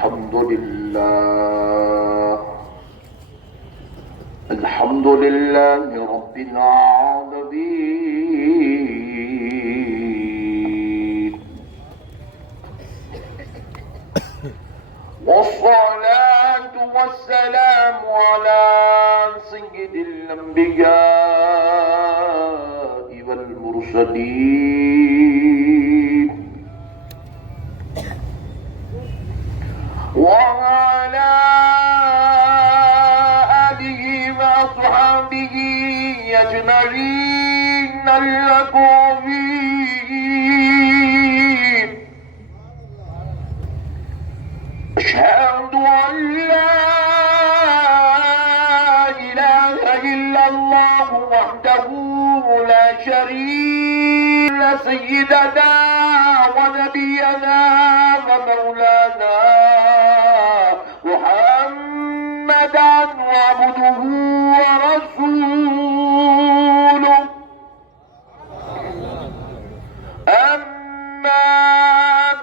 الحمد لله رب العالمين، والصلاة والسلام على سيد الأنبياء والمرسلين وعلى آله وأصحابه أجمعين الأكرمين. أشهد أن لا إله إلا الله وحده لا شريك له، سيدنا ونبينا ومولانا محمدا عبده ورسوله. أما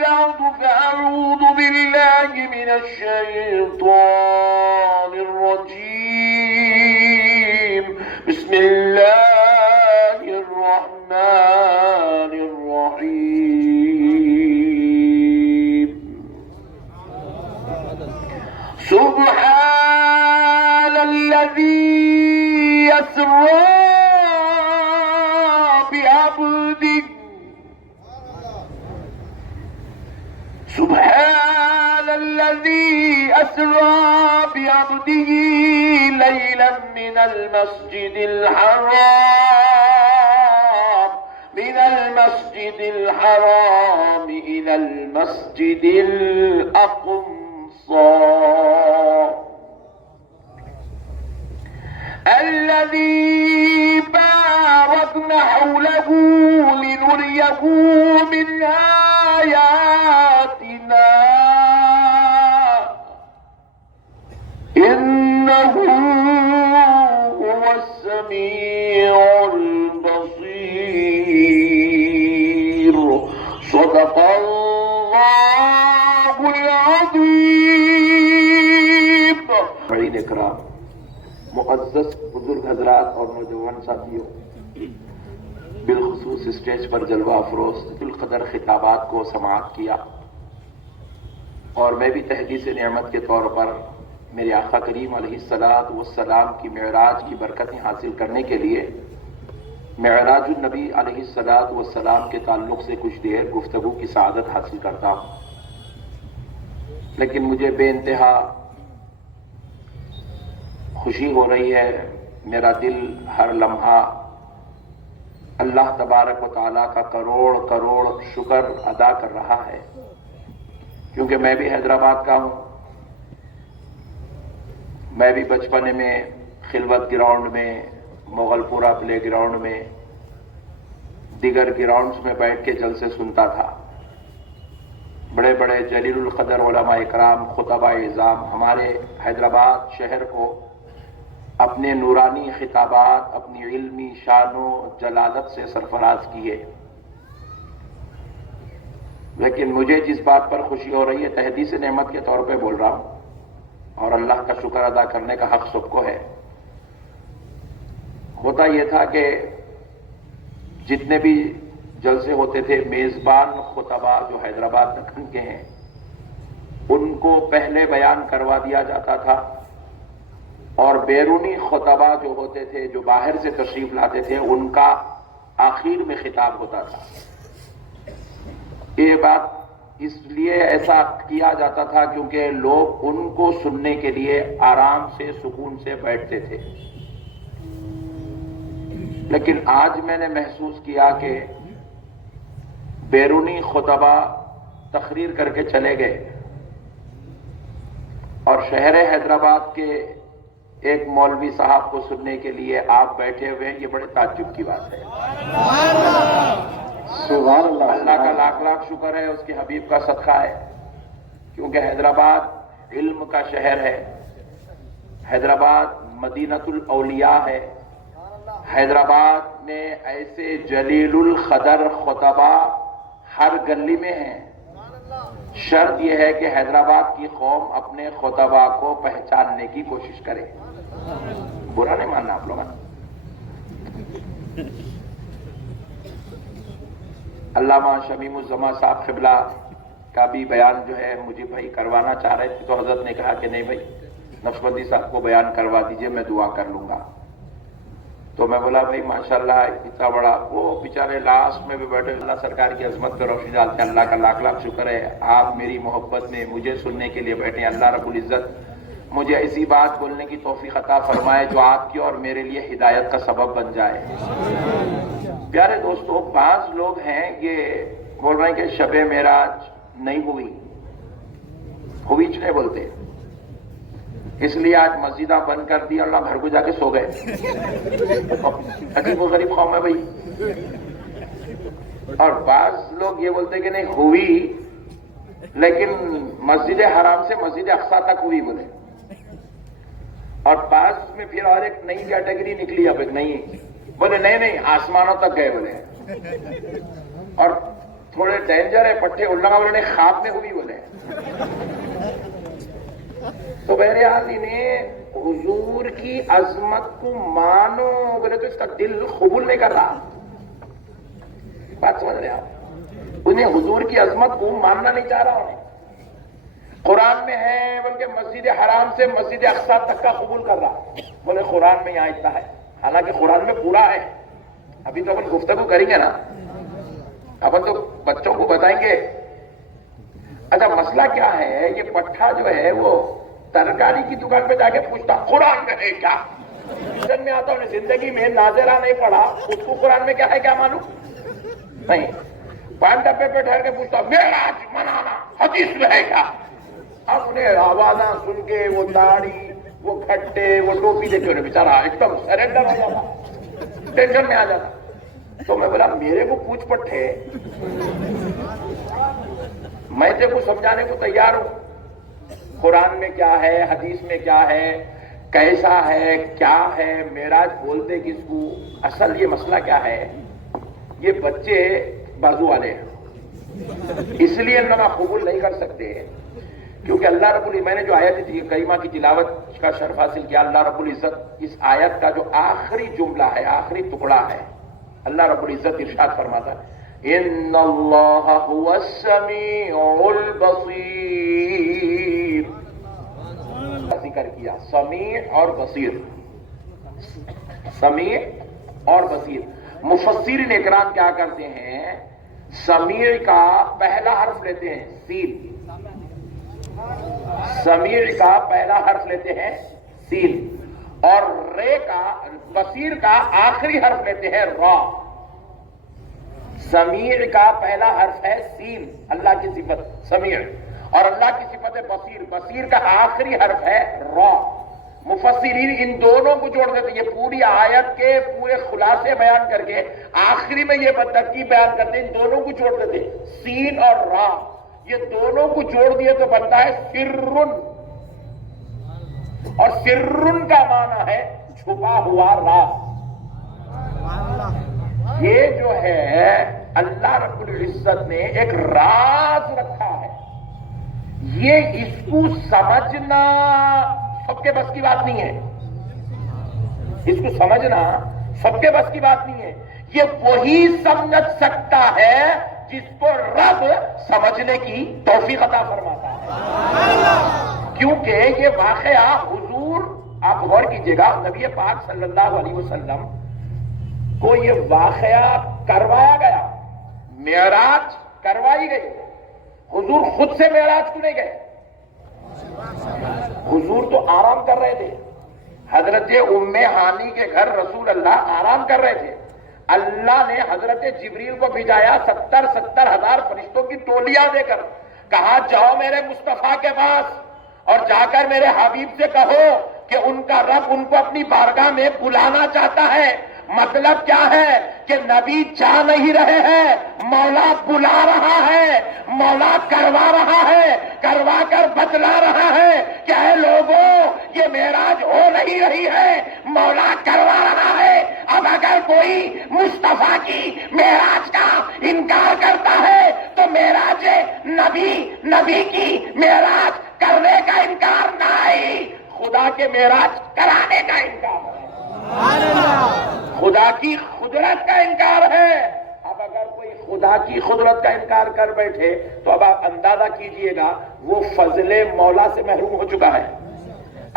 بعد فأعوذ بالله من الشيطان الرجيم. بسم الله الرحمن الرحيم. سبحان الذي يسرى بعبده، سبحان الذي أسرى بعبده ليلا من المسجد الحرام إلى المسجد الأقصى الذي باركنا حوله لنريه من آياتنا إنه هو السميع البصير. صدق الله العظيم. بڑی اکرام، معزز بزرگ حضرات اور نوجوان ساتھیوں، بالخصوص اسٹیج پر جلوہ افروز القدر خطابات کو سماعت کیا، اور میں بھی تحدیث نعمت کے طور پر میرے آقا کریم علیہ الصلاۃ والسلام کی معراج کی برکتیں حاصل کرنے کے لیے معراج النبی علیہ الصلاۃ والسلام کے تعلق سے کچھ دیر گفتگو کی سعادت حاصل کرتا ہوں. لیکن مجھے بے انتہا خوشی ہو رہی ہے، میرا دل ہر لمحہ اللہ تبارک و تعالیٰ کا کروڑ کروڑ شکر ادا کر رہا ہے، کیونکہ میں بھی حیدرآباد کا ہوں. میں بھی بچپنے میں خلوت گراؤنڈ میں، مغل پورہ پلے گراؤنڈ میں، دیگر گراؤنڈز میں بیٹھ کے جلسے سنتا تھا. بڑے بڑے جلیل القدر علماء اکرام، خطباء اعظام ہمارے حیدرآباد شہر کو اپنے نورانی خطابات، اپنی علمی شان و جلالت سے سرفراز کیے. لیکن مجھے جس بات پر خوشی ہو رہی ہے، تحدیث نعمت کے طور پہ بول رہا ہوں، اور اللہ کا شکر ادا کرنے کا حق سب کو ہے. ہوتا یہ تھا کہ جتنے بھی جلسے ہوتے تھے، میزبان خطباء جو حیدرآباد دکن کے ہیں ان کو پہلے بیان کروا دیا جاتا تھا، اور بیرونی خطباء جو ہوتے تھے، جو باہر سے تشریف لاتے تھے، ان کا آخر میں خطاب ہوتا تھا. یہ بات اس لیے ایسا کیا جاتا تھا کیونکہ لوگ ان کو سننے کے لیے آرام سے، سکون سے بیٹھتے تھے. لیکن آج میں نے محسوس کیا کہ بیرونی خطباء تقریر کر کے چلے گئے، اور شہر حیدرآباد کے ایک مولوی صاحب کو سننے کے لیے آپ بیٹھے ہوئے ہیں. یہ بڑے تعجب کی بات ہے. سبحان اللہ. اللہ کا لاکھ لاکھ شکر ہے، اس کے حبیب کا صدقہ ہے، کیونکہ حیدرآباد علم کا شہر ہے، حیدرآباد مدینۃ الاولیاء ہے. حیدرآباد میں ایسے جلیل القدر خطباء ہر گلی میں ہیں. شرط یہ ہے کہ حیدرآباد کی قوم اپنے خطبہ کو پہچاننے کی کوشش کرے. برا نہیں ماننا آپ لوگ. علامہ شمیم الزمان صاحب قبلہ کا بھی بیان جو ہے مجھے بھائی کروانا چاہ رہے تھے، تو حضرت نے کہا کہ نہیں بھائی نقشبندی صاحب کو بیان کروا دیجئے، میں دعا کر لوں گا. تو میں بولا بھائی ماشاءاللہ اتنا بڑا، وہ بیچارے لاسٹ میں بھی بیٹھے، اللہ سرکار کی عظمت پہ روشنی ڈالتے ہیں. اللہ کا لاکھ لاکھ شکر ہے آپ میری محبت میں مجھے سننے کے لیے بیٹھے. اللہ رب العزت مجھے ایسی بات بولنے کی توفیق عطا فرمائے جو آپ کی اور میرے لیے ہدایت کا سبب بن جائے. پیارے دوستو، بعض لوگ ہیں یہ بول رہے ہیں کہ شب معراج نہیں ہوئی، ہوئیچ نہیں بولتے، اس لیے آج مسجدہ بند کر دی، اللہ گھر کو جا کے سو گئے. عجیب و غریب قوم ہے بھائی. اور بعض لوگ یہ بولتے کہ نہیں ہوئی لیکن مسجد حرام سے مسجد اقصی تک ہوئی بولے. اور بعض میں پھر اور ایک نئی کیٹیگری نکلی، اب ایک نئی بولے نہیں آسمانوں تک گئے بولے. اور تھوڑے ڈینجر ہے پٹھے الگا بولے نہیں خواب میں ہوئی بولے. تو بہرحال انہیں حضور کی عظمت کو مانو بولے تو اس کا دل قبول نہیں کر رہا. بات سمجھ رہے آپ؟ انہیں حضور کی عظمت کو ماننا نہیں چاہ رہا. انہیں قرآن میں ہے بلکہ مسجد حرام سے مسجد اقصی تک کا قبول کر رہا. بولے قرآن میں یہاں اتنا ہے، حالانکہ قرآن میں پورا ہے. ابھی تو اپن گفتگو کریں گے نا، اپن تو بچوں کو بتائیں گے. اچھا مسئلہ کیا ہے؟ یہ پٹھا جو ہے وہ ترکاری کی دکان پہ جا کے پوچھتا قرآن میں ہے کیا؟ سمجھ میں آتا انہیں زندگی میں ناظرہ نہیں پڑھا، اس کو قرآن میں کیا ہے کیا معلوم نہیں. پان ڈبے پہ ٹھہر کے پوچھتا معراج منانا حدیث میں ہے کیا؟ اب انہیں آوازاں سن کے وہ داڑھی، وہ کھٹے، وہ ٹوپی دیکھے انہیں بیچارہ ایک دم سرنڈر ہو جاتا، ٹینشن میں آ جاتا. تو میں بولا میرے کو پوچھ پٹھے، میں تجھے کو سمجھانے کو تیار ہوں. قرآن میں کیا ہے، حدیث میں کیا ہے، کیسا ہے، کیا ہے، معراج بولتے کس کو. اصل یہ مسئلہ کیا ہے، یہ بچے بازو والے ہیں، اس لیے انما قبول نہیں کر سکتے کیونکہ اللہ رب العزت، میں نے جو آیت کریمہ کی تلاوت کا شرف حاصل کیا، اللہ رب العزت اس آیت کا جو آخری جملہ ہے، آخری ٹکڑا ہے، اللہ رب العزت ارشاد فرماتا ہے ان اللہ هو السمیع البصیر. ذکر کیا سمیع اور بصیر، سمیع اور بصیر. مفسرین اکرام کیا کرتے ہیں، سمیع کا پہلا حرف لیتے ہیں سین، سمیع کا پہلا حرف لیتے ہیں سین، اور رے کا، بصیر کا آخری حرف لیتے ہیں را. سمیع کا پہلا حرف ہے سین، اللہ کی صفت سمیع، اور اللہ کی صفت ہے بصیر، بصیر کا آخری حرف ہے را. مفسرین ان دونوں کو جوڑ دیتے، یہ پوری آیت کے پورے خلاصے بیان کر کے آخری میں یہ ترکیب بیان کرتے، ان دونوں کو جوڑ دیتے، سین اور را. یہ دونوں کو جوڑ دیے تو بنتا ہے سرن، اور سرن کا معنی ہے چھپا ہوا راز. یہ جو ہے اللہ رب العزت نے ایک راز رکھا ہے، یہ اس کو سمجھنا سب کے بس کی بات نہیں ہے. اس کو سمجھنا سب کے بس کی بات نہیں ہے. یہ وہی سمجھ سکتا ہے جس کو رب سمجھنے کی توفیق عطا فرماتا ہے. کیونکہ یہ واقعہ حضور، آپ غور کیجئے گا، نبی پاک صلی اللہ علیہ وسلم کو یہ واقعہ کروایا گیا، معراج کروائی گئی. حضور خود سے معراج کو نہیں گئے، حضور تو آرام کر رہے تھے. حضرت ام ہانی کے گھر رسول اللہ آرام کر رہے تھے. اللہ نے حضرت جبریل کو بھیجایا 70 ہزار فرشتوں کی ٹولیاں دے کر، کہا جاؤ میرے مصطفیٰ کے پاس اور جا کر میرے حبیب سے کہو کہ ان کا رب ان کو اپنی بارگاہ میں بلانا چاہتا ہے. مطلب کیا ہے کہ نبی جا نہیں رہے ہیں، مولا بلا رہا ہے، مولا کروا رہا ہے، کروا کر بتلا رہا ہے کہ اے لوگوں یہ معراج ہو نہیں رہی ہے، مولا کروا رہا ہے. اب اگر کوئی مصطفیٰ کی معراج کا انکار کرتا ہے تو معراج نبی کی معراج کرنے کا انکار نہیں، خدا کے معراج کرانے کا انکار ہے، خدا کی قدرت کا انکار ہے۔ اب اگر کوئی خدا کی قدرت کا انکار کر بیٹھے تو اب آپ اندازہ کیجئے گا وہ فضل مولا سے محروم ہو چکا ہے۔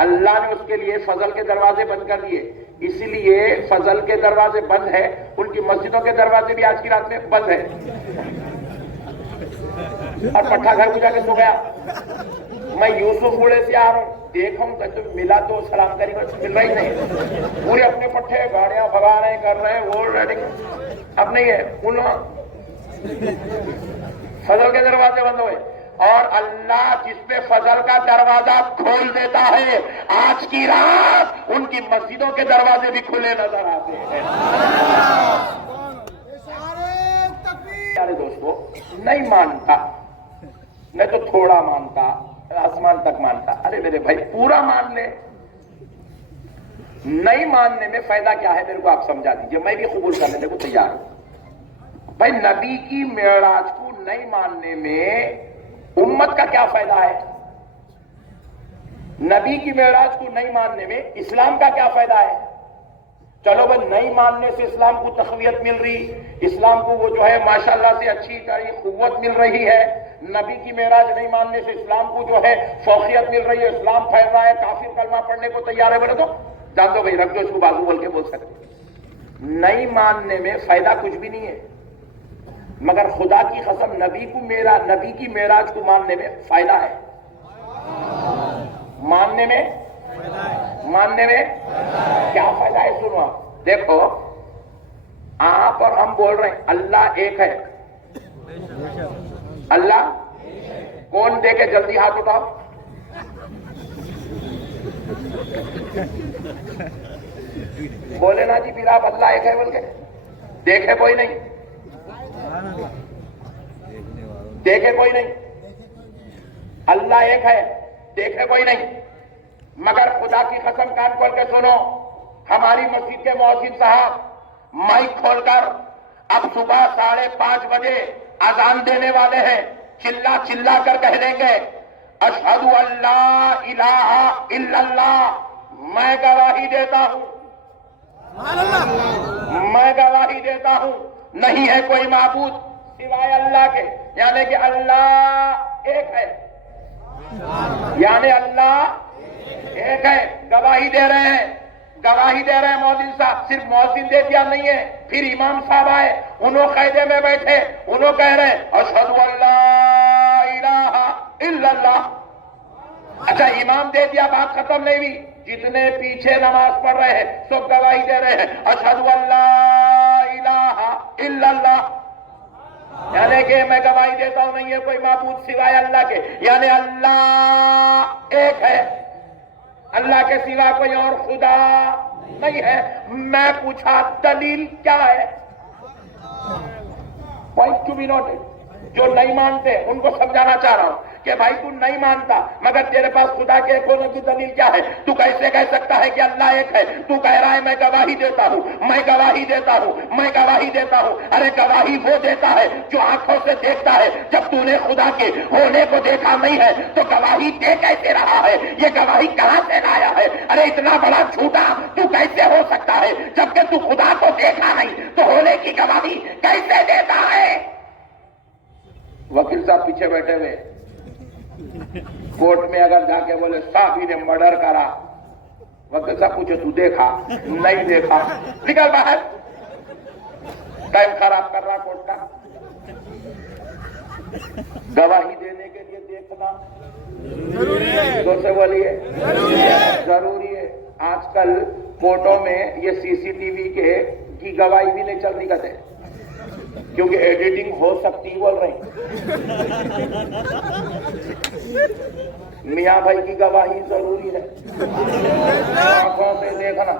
اللہ نے اس کے لیے فضل کے دروازے بند کر دیے، اسی لیے فضل کے دروازے بند ہے، ان کی مسجدوں کے دروازے بھی آج کی رات میں بند ہے۔ اور پٹھا گھر کو جا کے سو گیا۔ میں یوسف گوڑے سے آ رہا ہوں، دیکھا ہوں تو ملا تو سلام کری مل رہی نہیں، پورے اپنے پٹھے گاڑیاں بھگا رہے ہیں، کر رہے ہیں، وہ ریڈنگ اب نہیں ہے، فضل کے دروازے بند ہوئے۔ اور اللہ جس پہ فضل کا دروازہ کھول دیتا ہے، آج کی رات ان کی مسجدوں کے دروازے بھی کھلے نظر آتے ہیں۔ پیارے دوستو، نہیں مانتا، میں تو تھوڑا مانتا، آسمان تک مانتا، ارے میرے بھائی پورا مان لے۔ نہیں ماننے میں فائدہ کیا ہے میرے کو آپ سمجھا دیجئے، میں بھی قبول کرنے کو تیار ہوں۔ بھائی نبی کی معراج کو نہیں ماننے میں امت کا کیا فائدہ ہے؟ نبی کی معراج کو نہیں ماننے میں اسلام کا کیا فائدہ ہے؟ چلو بھائی نہیں ماننے سے اسلام کو تقویت مل رہی، اسلام کو وہ جو ہے ماشاءاللہ سے اچھی طرح قوت مل رہی ہے، نبی کی معراج نہیں ماننے سے اسلام کو جو ہے فوقیت مل رہی ہے، اسلام پھیل رہا ہے، کافر کلمہ پڑھنے کو تیار ہے، بولے تو جان دو بھائی، رکھ دو اس کو بازو بول کے بول سکتے۔ نہیں ماننے میں فائدہ کچھ بھی نہیں ہے، مگر خدا کی قسم نبی کی معراج کو ماننے میں فائدہ ہے، ماننے میں کیا فائدہ ہے؟ سنو آپ، دیکھو آپ اور ہم بول رہے ہیں اللہ ایک ہے، اللہ کون دیکھے جلدی ہاتھ اٹھاؤ، بولے نا جی پھر آپ اللہ ایک ہے بول کے، دیکھے کوئی نہیں، دیکھے کوئی نہیں، اللہ ایک ہے، دیکھے کوئی نہیں، مگر خدا کی قسم کان کھول کے سنو، ہماری مسجد کے مؤذن صاحب مائک کھول کر اب صبح 5:30 بجے اذان دینے والے ہیں، چلا چلا کر کہہ دیں گے اشہد ان لا الہ الا اللہ، میں گواہی دیتا ہوں، میں گواہی دیتا ہوں نہیں ہے کوئی معبود سوائے اللہ کے، یعنی کہ اللہ ایک ہے، یعنی اللہ ایک ہے، گواہی دے رہے ہیں، گواہی دے رہے ہیں مؤذن صاحب، صرف مؤذن دے دیا نہیں ہے، پھر امام صاحب آئے، انہوں قاعدے میں بیٹھے، انہوں کہہ رہے ہیں اشہد ان لا الہ الا اللہ۔ اچھا امام دے دیا، بات ختم نہیں ہوئی، جتنے پیچھے نماز پڑھ رہے ہیں سب گواہی دے رہے ہیں اشہد ان لا الہ الا اللہ، یعنی کہ میں گواہی دیتا ہوں نہیں ہے کوئی معبود سوائے اللہ کے، یعنی اللہ ایک ہے، اللہ کے سوا کوئی اور خدا نہیں ہے۔ میں پوچھا دلیل کیا ہے؟ پوائنٹ ٹو بی نوٹڈ، جو نہیں مانتے ان کو سمجھانا چاہ رہا ہوں کہ بھائی تو نہیں مانتا مگر تیرے پاس خدا کے ایک ہونے کی دلیل کیا ہے؟ تو کیسے کہہ سکتا ہے کہ اللہ ایک ہے؟ تو کہہ رہا ہے میں گواہی دیتا ہوں، میں گواہی دیتا ہوں، میں گواہی دیتا ہوں، ارے گواہی وہ دیتا ہے جو آنکھوں سے دیکھتا ہے، جب تو نے خدا کے ہونے کو دیکھا نہیں ہے تو گواہی دے کیسے رہا ہے؟ یہ گواہی کہاں سے لایا ہے؟ ارے اتنا بڑا جھوٹا تو کیسے ہو سکتا ہے؟ جبکہ تو خدا کو دیکھا نہیں تو ہونے کی گواہی کیسے دیتا ہے؟ وکیل صاحب پیچھے بیٹھے ہوئے، کورٹ میں اگر جا کے بولے صاحب ہی نے مرڈر کرا، وکیل صاحب پوچھے تو دیکھا؟ نہیں دیکھا، نکل باہر، ٹائم خراب کر رہا کورٹ کا۔ گواہی دینے کے لیے دیکھنا ضروری ہے، تو سے بولیے ضروری ہے۔ آج کل کورٹوں میں یہ CCTV کی گواہی بھی نہیں چل رہی کہتے، کیونکہ ایڈیٹنگ ہو سکتی بول رہے ہیں۔ میاں بھائی کی گواہی ضروری ہے، آنکھوں سے دیکھنا،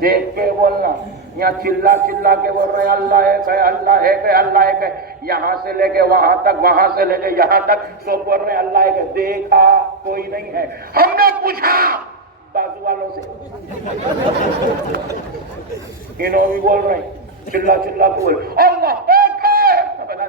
دیکھ کے بولنا، یہاں چلا چلا کے بول رہے ہیں اللہ ایک ہے، اللہ ایک ہے، اللہ ایک ہے، یہاں سے لے کے وہاں تک، وہاں سے لے کے یہاں تک سب بول رہے ہیں اللہ ایک ہے، دیکھا کوئی نہیں ہے۔ ہم نے پوچھا بازو والوں سے، انہوں بھی بول رہے ہیں چلا چلا کے بول اللہ ایک ہے،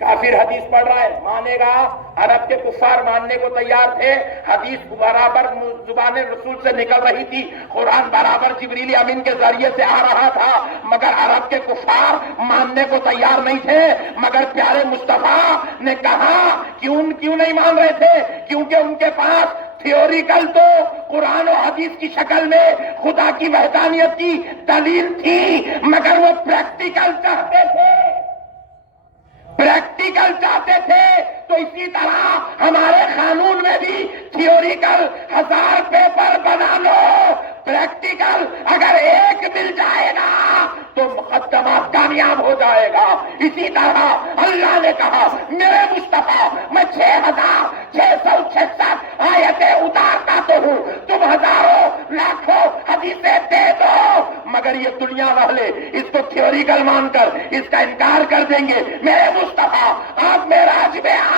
کافر حدیث پڑھ رہا ہے مانے گا. عرب کے کفار ماننے کو تیار تھے. حدیث برابر زبان رسول سے نکل رہی تھی, قرآن برابر جبریل امین کے ذریعے سے آ رہا تھا, مگر عرب کے کفار ماننے کو تیار نہیں تھے. مگر پیارے مصطفیٰ نے کہا کیوں نہیں مان رہے تھے؟ کیونکہ ان کے پاس تھیوریکل تو قرآن و حدیث کی شکل میں خدا کی وحدانیت کی دلیل تھی, مگر وہ پریکٹیکل چاہتے تھے. پریکٹیکل چاہتے تھے. تو اسی طرح ہمارے قانون میں بھی تھیوریکل 1000 پیپر بنا لو, پریکٹیکل اگر ایک مل جائے گا تو مقدمات کامیاب ہو جائے گا. اسی طرح اللہ نے کہا میرے مصطفیٰ میں 6666 آیتیں اتارتا تو ہوں, تم ہزاروں لاکھوں حدیثیں دے دو, مگر یہ دنیا والے اس کو تھیوریکل مان کر اس کا انکار کر دیں گے. میرے مصطفیٰ آپ معراج میں آؤ,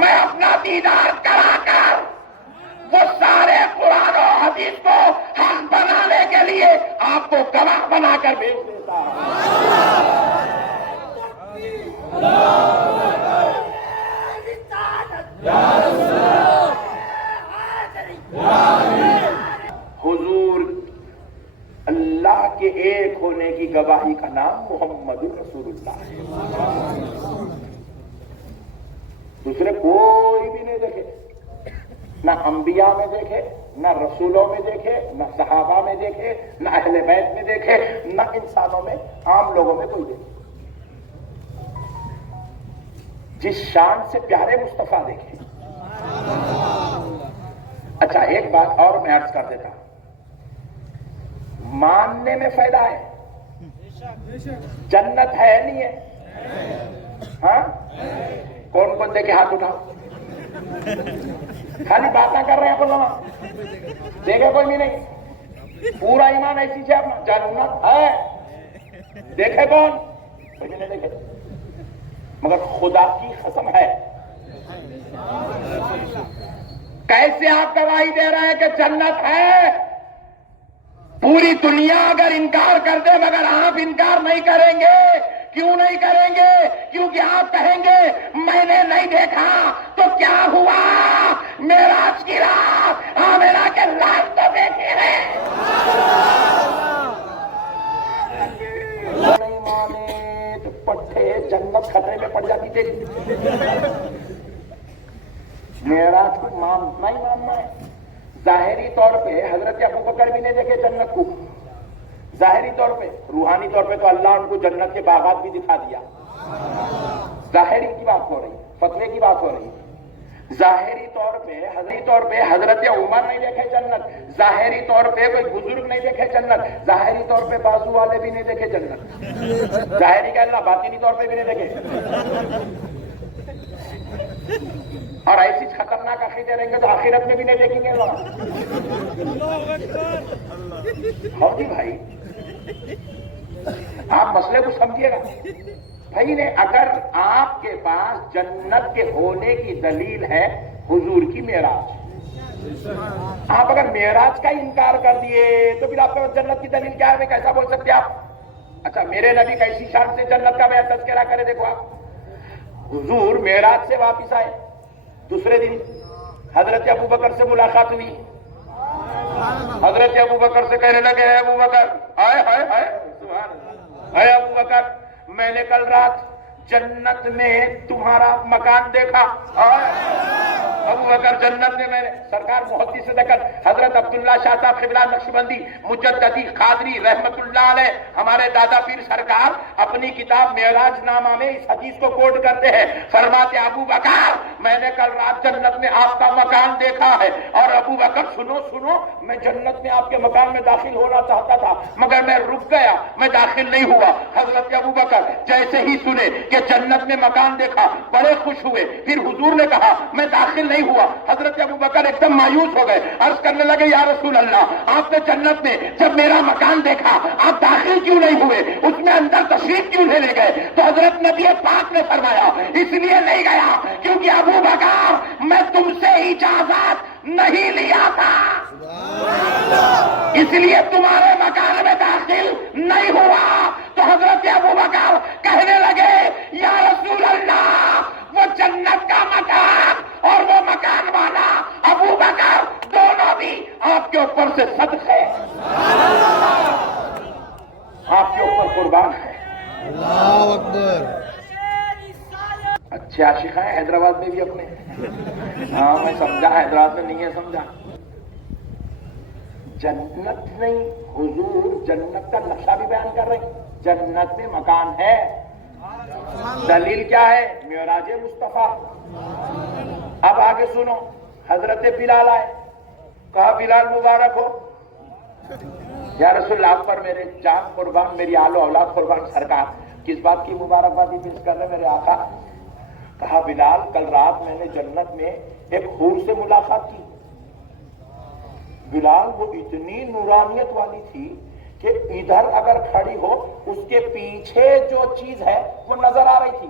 میں اپنا دیدار کرا کر وہ سارے قرآن و حدیث کو حق بنانے کے لیے آپ کو گواہ بنا کر بھیج دیتا ہوں. حضور اللہ کے ایک ہونے کی گواہی کا نام محمد رسول اللہ ہے. دوسرے کوئی بھی نہیں دیکھے, نہ انبیاء میں دیکھے, نہ رسولوں میں دیکھے, نہ صحابہ میں دیکھے, نہ اہل بیت میں دیکھے, نہ انسانوں میں عام لوگوں میں کوئی دیکھے. جس شان سے پیارے مصطفیٰ دیکھے. اچھا ایک بات اور میں عرض کر دیتا ہوں, ماننے میں فائدہ ہے, جنت ہے نہیں ہے؟ ہاں کون کون دیکھے ہاتھ اٹھاؤ. خالی باتیں کر رہے ہیں اپنا, دیکھے کوئی بھی نہیں. پورا ایمان ایسی سے اپنا جاننا ہے, دیکھے کون؟ کوئی بھی نہیں دیکھے. مگر خدا کی قسم ہے, کیسے آپ گواہی دے رہے ہیں کہ جنت ہے؟ پوری دنیا اگر انکار کر دے مگر آپ انکار نہیں کریں گے. کیوں نہیں کریں گے؟ کیونکہ آپ کہیں گے میں نے نہیں دیکھا تو کیا ہوا, معراج کی رات آمنہ کے لال تو دیکھے ہیں. نہیں مانے تو پٹھے جنت خطرے میں پڑ جاتی تھی. معراج کو ماننا ہی ماننا ہے. ظاہری طور پہ حضرت ابوبکر بھی نہیں دیکھے جنت کو, ظاہری طور پہ. روحانی طور پہ تو اللہ ان کو جنت کے باغات بھی دکھا دیا. ظاہری کی بات ہو رہی, فتوے کی بات ہو رہی. ظاہری طور پہ حضرت عمر نہیں دیکھے جنت, ظاہری طور پہ کوئی بزرگ نہیں دیکھے جنت, ظاہری طور پہ بازو والے بھی نہیں دیکھے جنت. ظاہری کا اللہ باطنی طور پہ بھی نہیں دیکھے. اور ایسی خطرناک عقیدے رہیں گے تو آخرت میں بھی نہیں دیکھیں گے. ہاں جی بھائی, آپ مسئلے کو سمجھیے گا. بھائی نے اگر آپ کے پاس جنت کے ہونے کی دلیل ہے حضور کی معراج, آپ اگر معراج کا انکار کر دیے تو پھر آپ کے پاس جنت کی دلیل کیا ہے؟ کیسا بول سکتے آپ؟ اچھا میرے نبی کیسی شان سے جنت کا بیان تذکرہ کرے. دیکھو آپ, حضور معراج سے واپس آئے, دوسرے دن حضرت ابوبکر سے ملاقات ہوئی. حضرت ابوبکر سے کہنے لگے اے ابوبکر, ہائے ہائے ہائے سبحان اللہ, اے ابوبکر میں نے کل رات جنت میں تمہارا مکان دیکھا. ابوبکر جنت میں نے سرکار محدث ذکر حضرت عبداللہ شاہ صاحب قبلہ نقشبندی مجددی قادری رحمت اللہ علیہ ہمارے دادا پیر سرکار اپنی کتاب معراج نامہ میں اس حدیث کو کوٹ کرتے ہیں. فرماتے ابوبکر میں نے کل رات جنت میں آپ کا مکان دیکھا ہے. اور ابوبکر سنو سنو, میں جنت میں آپ کے مکان میں داخل ہونا چاہتا تھا مگر میں رک گیا, میں داخل نہیں ہوا. حضرت ابوبکر جیسے ہی سنے کہ جنت میں مکان دیکھا بڑے خوش ہوئے. پھر حضور نے کہا میں داخل نہیں ہوا. حضرت ابوبکر ایک دم مایوس ہو گئے, عرض کرنے لگے یا رسول اللہ آپ نے جنت میں جب میرا مکان دیکھا آپ داخل کیوں نہیں ہوئے, اس میں اندر تشریف کیوں نہیں لے گئے؟ تو حضرت نبی پاک نے فرمایا اس لیے نہیں گیا کیونکہ ابوبکر میں تم سے اجازت نہیں لیا تھا, اس لیے تمہارے مکان میں داخل نہیں ہوا. تو حضرت ابوبکر کہنے لگے یا رسول اللہ وہ جنت کا مکان اور وہ مکان والا ابوبکر دونوں بھی آپ کے اوپر سے صدقے آپ کے اوپر قربان ہے. اللہ اکبر. اچھے عاشق ہیں حیدرآباد میں بھی اپنے. ہاں میں سمجھا حیدرآباد میں نہیں ہے سمجھا. جنت نہیں حضور جنت کا نقشہ بھی بیان کر رہے ہیں. جنت میں مکان ہے. دلیل کیا ہے؟ معراج مصطفیٰ. اب آگے سنو. حضرت بلال آئے. کہا بلال مبارک ہو. یا رسول اللہ آپ پر میرے جان قربان میری آل و اولاد قربان. سرکار کس بات کی مبارکبادی پیش کر رہے میرے آقا؟ کہا بلال کل رات میں نے جنت میں ایک حور سے ملاقات کی. بلال وہ اتنی نورانیت والی تھی کہ ادھر اگر کھڑی ہو اس کے پیچھے جو چیز ہے وہ نظر آ رہی تھی.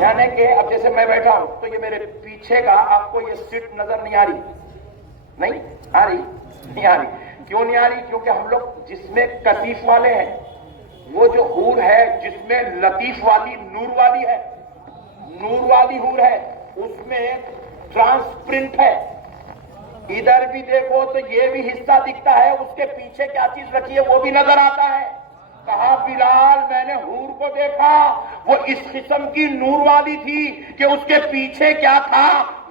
یعنی کہ اب جیسے میں بیٹھا ہوں تو یہ میرے پیچھے کا آپ کو یہ سیٹ نظر نہیں آ رہی. نہیں آ رہی. نہیں آ رہی. کیوں نہیں آ رہی؟ کیونکہ ہم لوگ جس میں کثیف والے ہیں وہ جو حور ہے جس میں لطیف والی نور والی ہے. نور والی حور ہے اس میں ٹرانسپرنٹ ہے. ادھر بھی دیکھو تو یہ بھی حصہ دکھتا ہے اس کے پیچھے کیا چیز رکھی ہے وہ بھی نظر آتا ہے. کہا بلال میں نے حور کو دیکھا وہ اس قسم کی نور والی تھی کہ اس کے پیچھے کیا تھا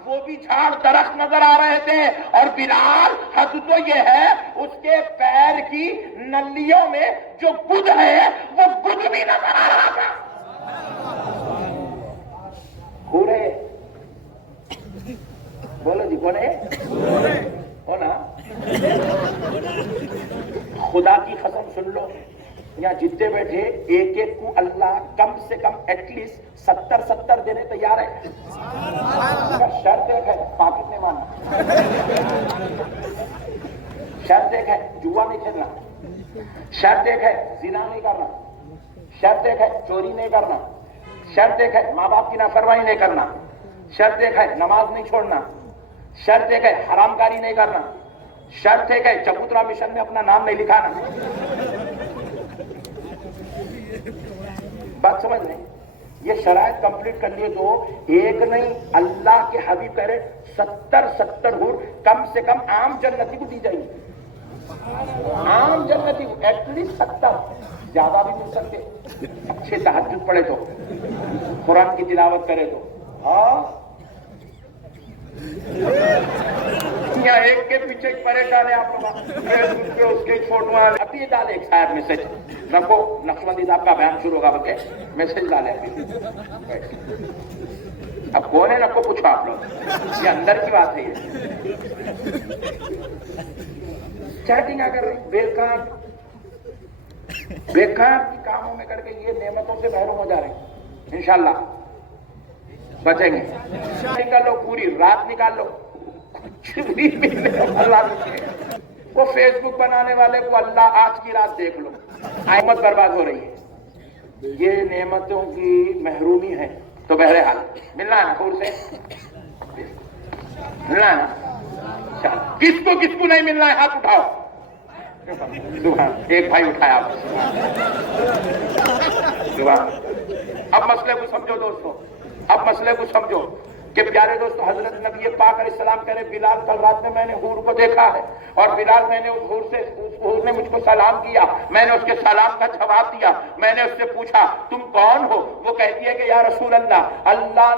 وہ بھی جھاڑ درخت نظر آ رہے تھے. اور بلال حد تو یہ ہے اس کے پیر کی نلیوں میں جو گد ہے وہ گد بھی نظر آ رہا تھا. حور ہے. بولو جی کون ہے؟ ہو نا. خدا کی قسم سن لو یہاں جتنے بیٹھے ایک ایک کو اللہ کم سے کم ایٹ لیسٹ 70 دینے تیار ہے. شرط ایک ہے پاکٹ نہیں ماننا. شرط ایک ہے جوا نہیں کھیلنا. شرط ایک ہے زنا نہیں کرنا. شرط ایک ہے چوری نہیں کرنا. شرط ایک ہے ماں باپ کی نافرمانی نہیں کرنا. شرط ایک ہے نماز نہیں چھوڑنا. شرط ایک ہے حرام کاری نہیں کرنا. شرط ایک ہے چبوترا مشن میں اپنا نام نہیں لکھانا. بات سمجھ لیں. یہ شرائط کمپلیٹ کر لیے تو ایک نہیں اللہ کے حبیب کہہ رہے 70 حور کم سے کم عام جنتی کو دی جائیں گی. عام جنتی کو ایٹ لیسٹ 70. زیادہ بھی مل سکتے اچھے تہجد پڑھے تو قرآن کی تلاوت کرے تو. ہاں یا ایک کے پیچھے ایک پریشان ہے آپ لوگ اس کے فوٹو ابھی ڈالے ایک شاید میسج رکھو نقشبندی صاحب کا بیان شروع ہوگا بلکہ میسج ڈالے ابھی. اب کون ہے نہ کو پوچھو آپ لوگ یہ اندر کی بات ہے. یہ چیٹنگ اگر بیکار کی کاموں میں کر کے یہ نعمتوں سے محروم ہو جا رہے ہیں. انشاءاللہ بچیں گے. نکالو پوری رات نکال لو وہ فیس بک بنانے والے کو اللہ آج کی رات دیکھ لو. احمد برباد ہو رہی ہے. یہ نعمتوں کی محرومی ہے. تو بہرحال ملنا ہے حور سے ملنا ہے. کس کو نہیں ملنا ہے ہاتھ اٹھاؤ. ایک بھائی اٹھایا. اب مسئلے کو سمجھو دوستو. اب مسئلے کو سمجھو کہ پیارے دوستو حضرت نبی پاک علیہ السلام کہہ رہے بلال کل رات میں نے حور کو دیکھا ہے اور بلال میں نے اس حور نے مجھ کو سلام کیا. میں نے اس کے سلام کا جواب دیا. میں نے اس سے پوچھا تم کون ہو؟ وہ کہتی ہے کہ یا رسول اللہ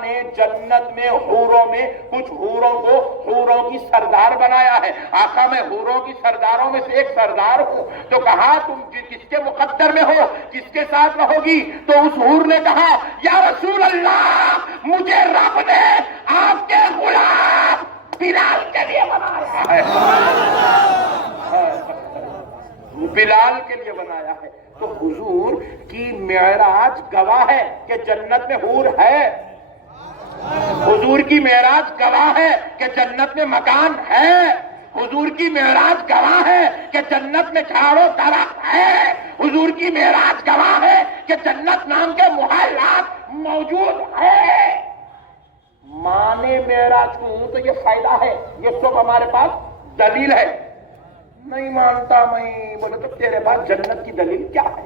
نے جنت میں حوروں میں کچھ حوروں کو حوروں کی سردار بنایا ہے. آقا میں حوروں کی سرداروں میں سے ایک سردار ہوں. تو کہا تم کس کے مقدر میں ہو کس کے ساتھ رہو گی؟ تو اس حور نے کہا یا رسول اللہ مجھے رب نے آپ کے غلام بلال کے لیے بنایا ہے. بلال کے لیے بنایا ہے. تو حضور کی معراج گواہ ہے کہ جنت میں حور ہے. حضور کی معراج گواہ ہے کہ جنت میں مکان ہے. حضور کی معراج گواہ ہے کہ جنت میں جھاڑو درخت ہے. حضور کی معراج گواہ ہے کہ جنت نام کے محلات موجود ہے. مانے معراج کو تو یہ فائدہ ہے. یہ سب ہمارے پاس دلیل ہے. نہیں مانتا میں. بولے تو تیرے پاس جنت کی دلیل کیا ہے؟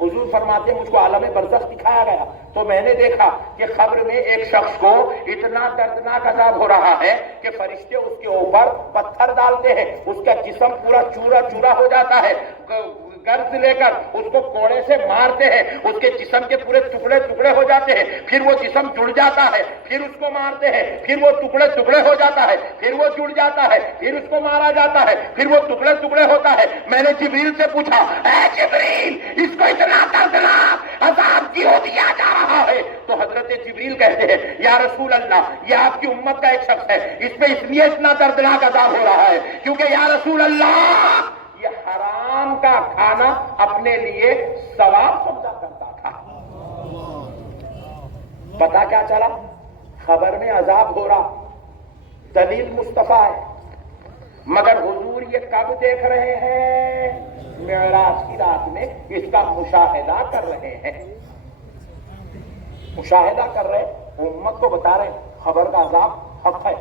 حضور فرماتے ہیں مجھ کو عالم برزخ دکھایا گیا تو میں نے دیکھا کہ قبر میں ایک شخص کو اتنا دردناک عذاب ہو رہا ہے کہ فرشتے اس کے اوپر پتھر ڈالتے ہیں، اس کا جسم پورا چورا چورا ہو جاتا ہے، گرز لے کر اس کو کوڑے سے مارتے ہیں، اس کے جسم کے پورے ٹکڑے ٹکڑے ہو جاتے ہیں، پھر وہ جسم جڑ جاتا ہے، پھر اس کو مارتے ہیں، پھر وہ ٹکڑے ٹکڑے ہو جاتا ہے، پھر وہ جڑ جاتا ہے، پھر اس کو مارا جاتا ہے، پھر وہ ٹکڑے ٹکڑے ہوتا ہے۔ میں نے جبریل سے پوچھا، اے جبریل اس کو اتنا دردناک عذاب کیوں دیا جا رہا ہے؟ تو حضرت جبریل کہتے ہیں یا رسول اللہ یہ آپ کی امت کا ایک شخص ہے، اس پہ اس لیے اتنا دردناک عذاب ہو رہا ہے کیونکہ یا رسول اللہ یہ حرام کا کھانا اپنے لیے ثواب سمجھا کرتا تھا۔ پتا کیا چلا؟ خبر میں عذاب ہو رہا، دلیل مصطفیٰ ہے، مگر حضور یہ کب دیکھ رہے ہیں؟ معراج کی رات میں اس کا مشاہدہ کر رہے ہیں، مشاہدہ کر رہے ہیں، امت کو بتا رہے ہیں خبر کا عذاب حق ہے۔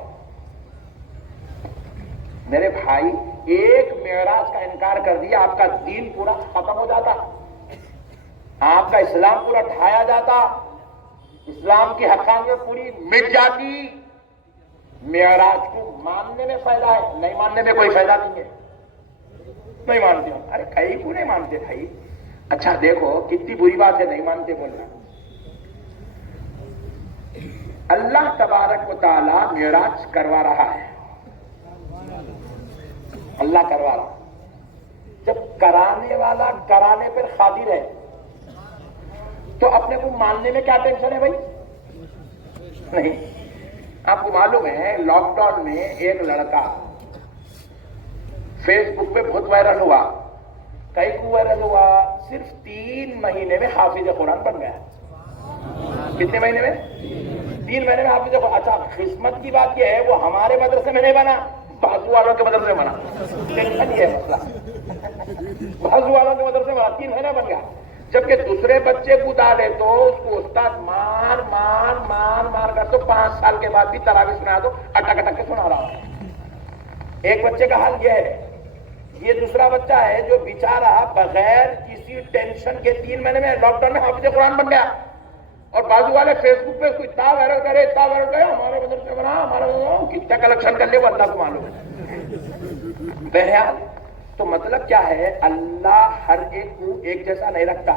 میرے بھائی ایک معراج کا انکار کر دیا آپ کا دین پورا ختم ہو جاتا، آپ کا اسلام پورا ڈھایا جاتا، اسلام کی حقانیت پوری مٹ جاتی۔ معراج کو ماننے میں فائدہ ہے، نہیں ماننے میں کوئی فائدہ نہیں ہے، نہیں مانتے ہو۔ ارے کئی کو نہیں مانتے بھائی؟ اچھا دیکھو کتنی بری بات ہے نہیں مانتے بولنا۔ اللہ تبارک و تعالی معراج کروا رہا ہے، اللہ کروا رہا۔ جب کرانے والا کرانے پر قادر ہے تو اپنے کو ماننے میں کیا ٹینشن ہے بھائی؟ نہیں۔ آپ کو معلوم ہے لاک ڈاؤن میں ایک لڑکا فیس بک پہ بہت وائرل ہوا، کئی کو وائرل ہوا، صرف 3 مہینے میں حافظ قرآن بن گیا۔ کتنے مہینے میں؟ 3 مہینے میں حافظ قرآن۔ اچھا قسمت کی بات یہ ہے وہ ہمارے مدرسے میں نہیں بنا، بازو والوں کے مدرسے میں بنا، ٹینشن یہ ہے مسئلہ، بازو والوں کے مدرسے میں 3 مہینے بن گیا۔ جبکہ دوسرے بچے کو ڈالے تو اس کو استاد مار مار مار مار کر تو 5 سال کے بعد بھی تراویح سنا دو اٹک اٹک کے سنا رہا ہے۔ ایک بچے کا حال یہ ہے، یہ دوسرا بچہ ہے جو بیچارہ بغیر کسی ٹینشن کے 3 مہینے میں لاک ڈاؤن میں حافظ قرآن بن گیا، اور بازو والے فیس بک پہ اس کو اتنا وائرل کرے اتنا وائرل کرے، ہمارے مدرسے بنا، ہمارے کتنا کلیکشن کر لے وہ اللہ کو معلوم ہے۔ بہرحال تو مطلب کیا ہے؟ اللہ ہر ایک کو ایک جیسا نہیں رکھتا،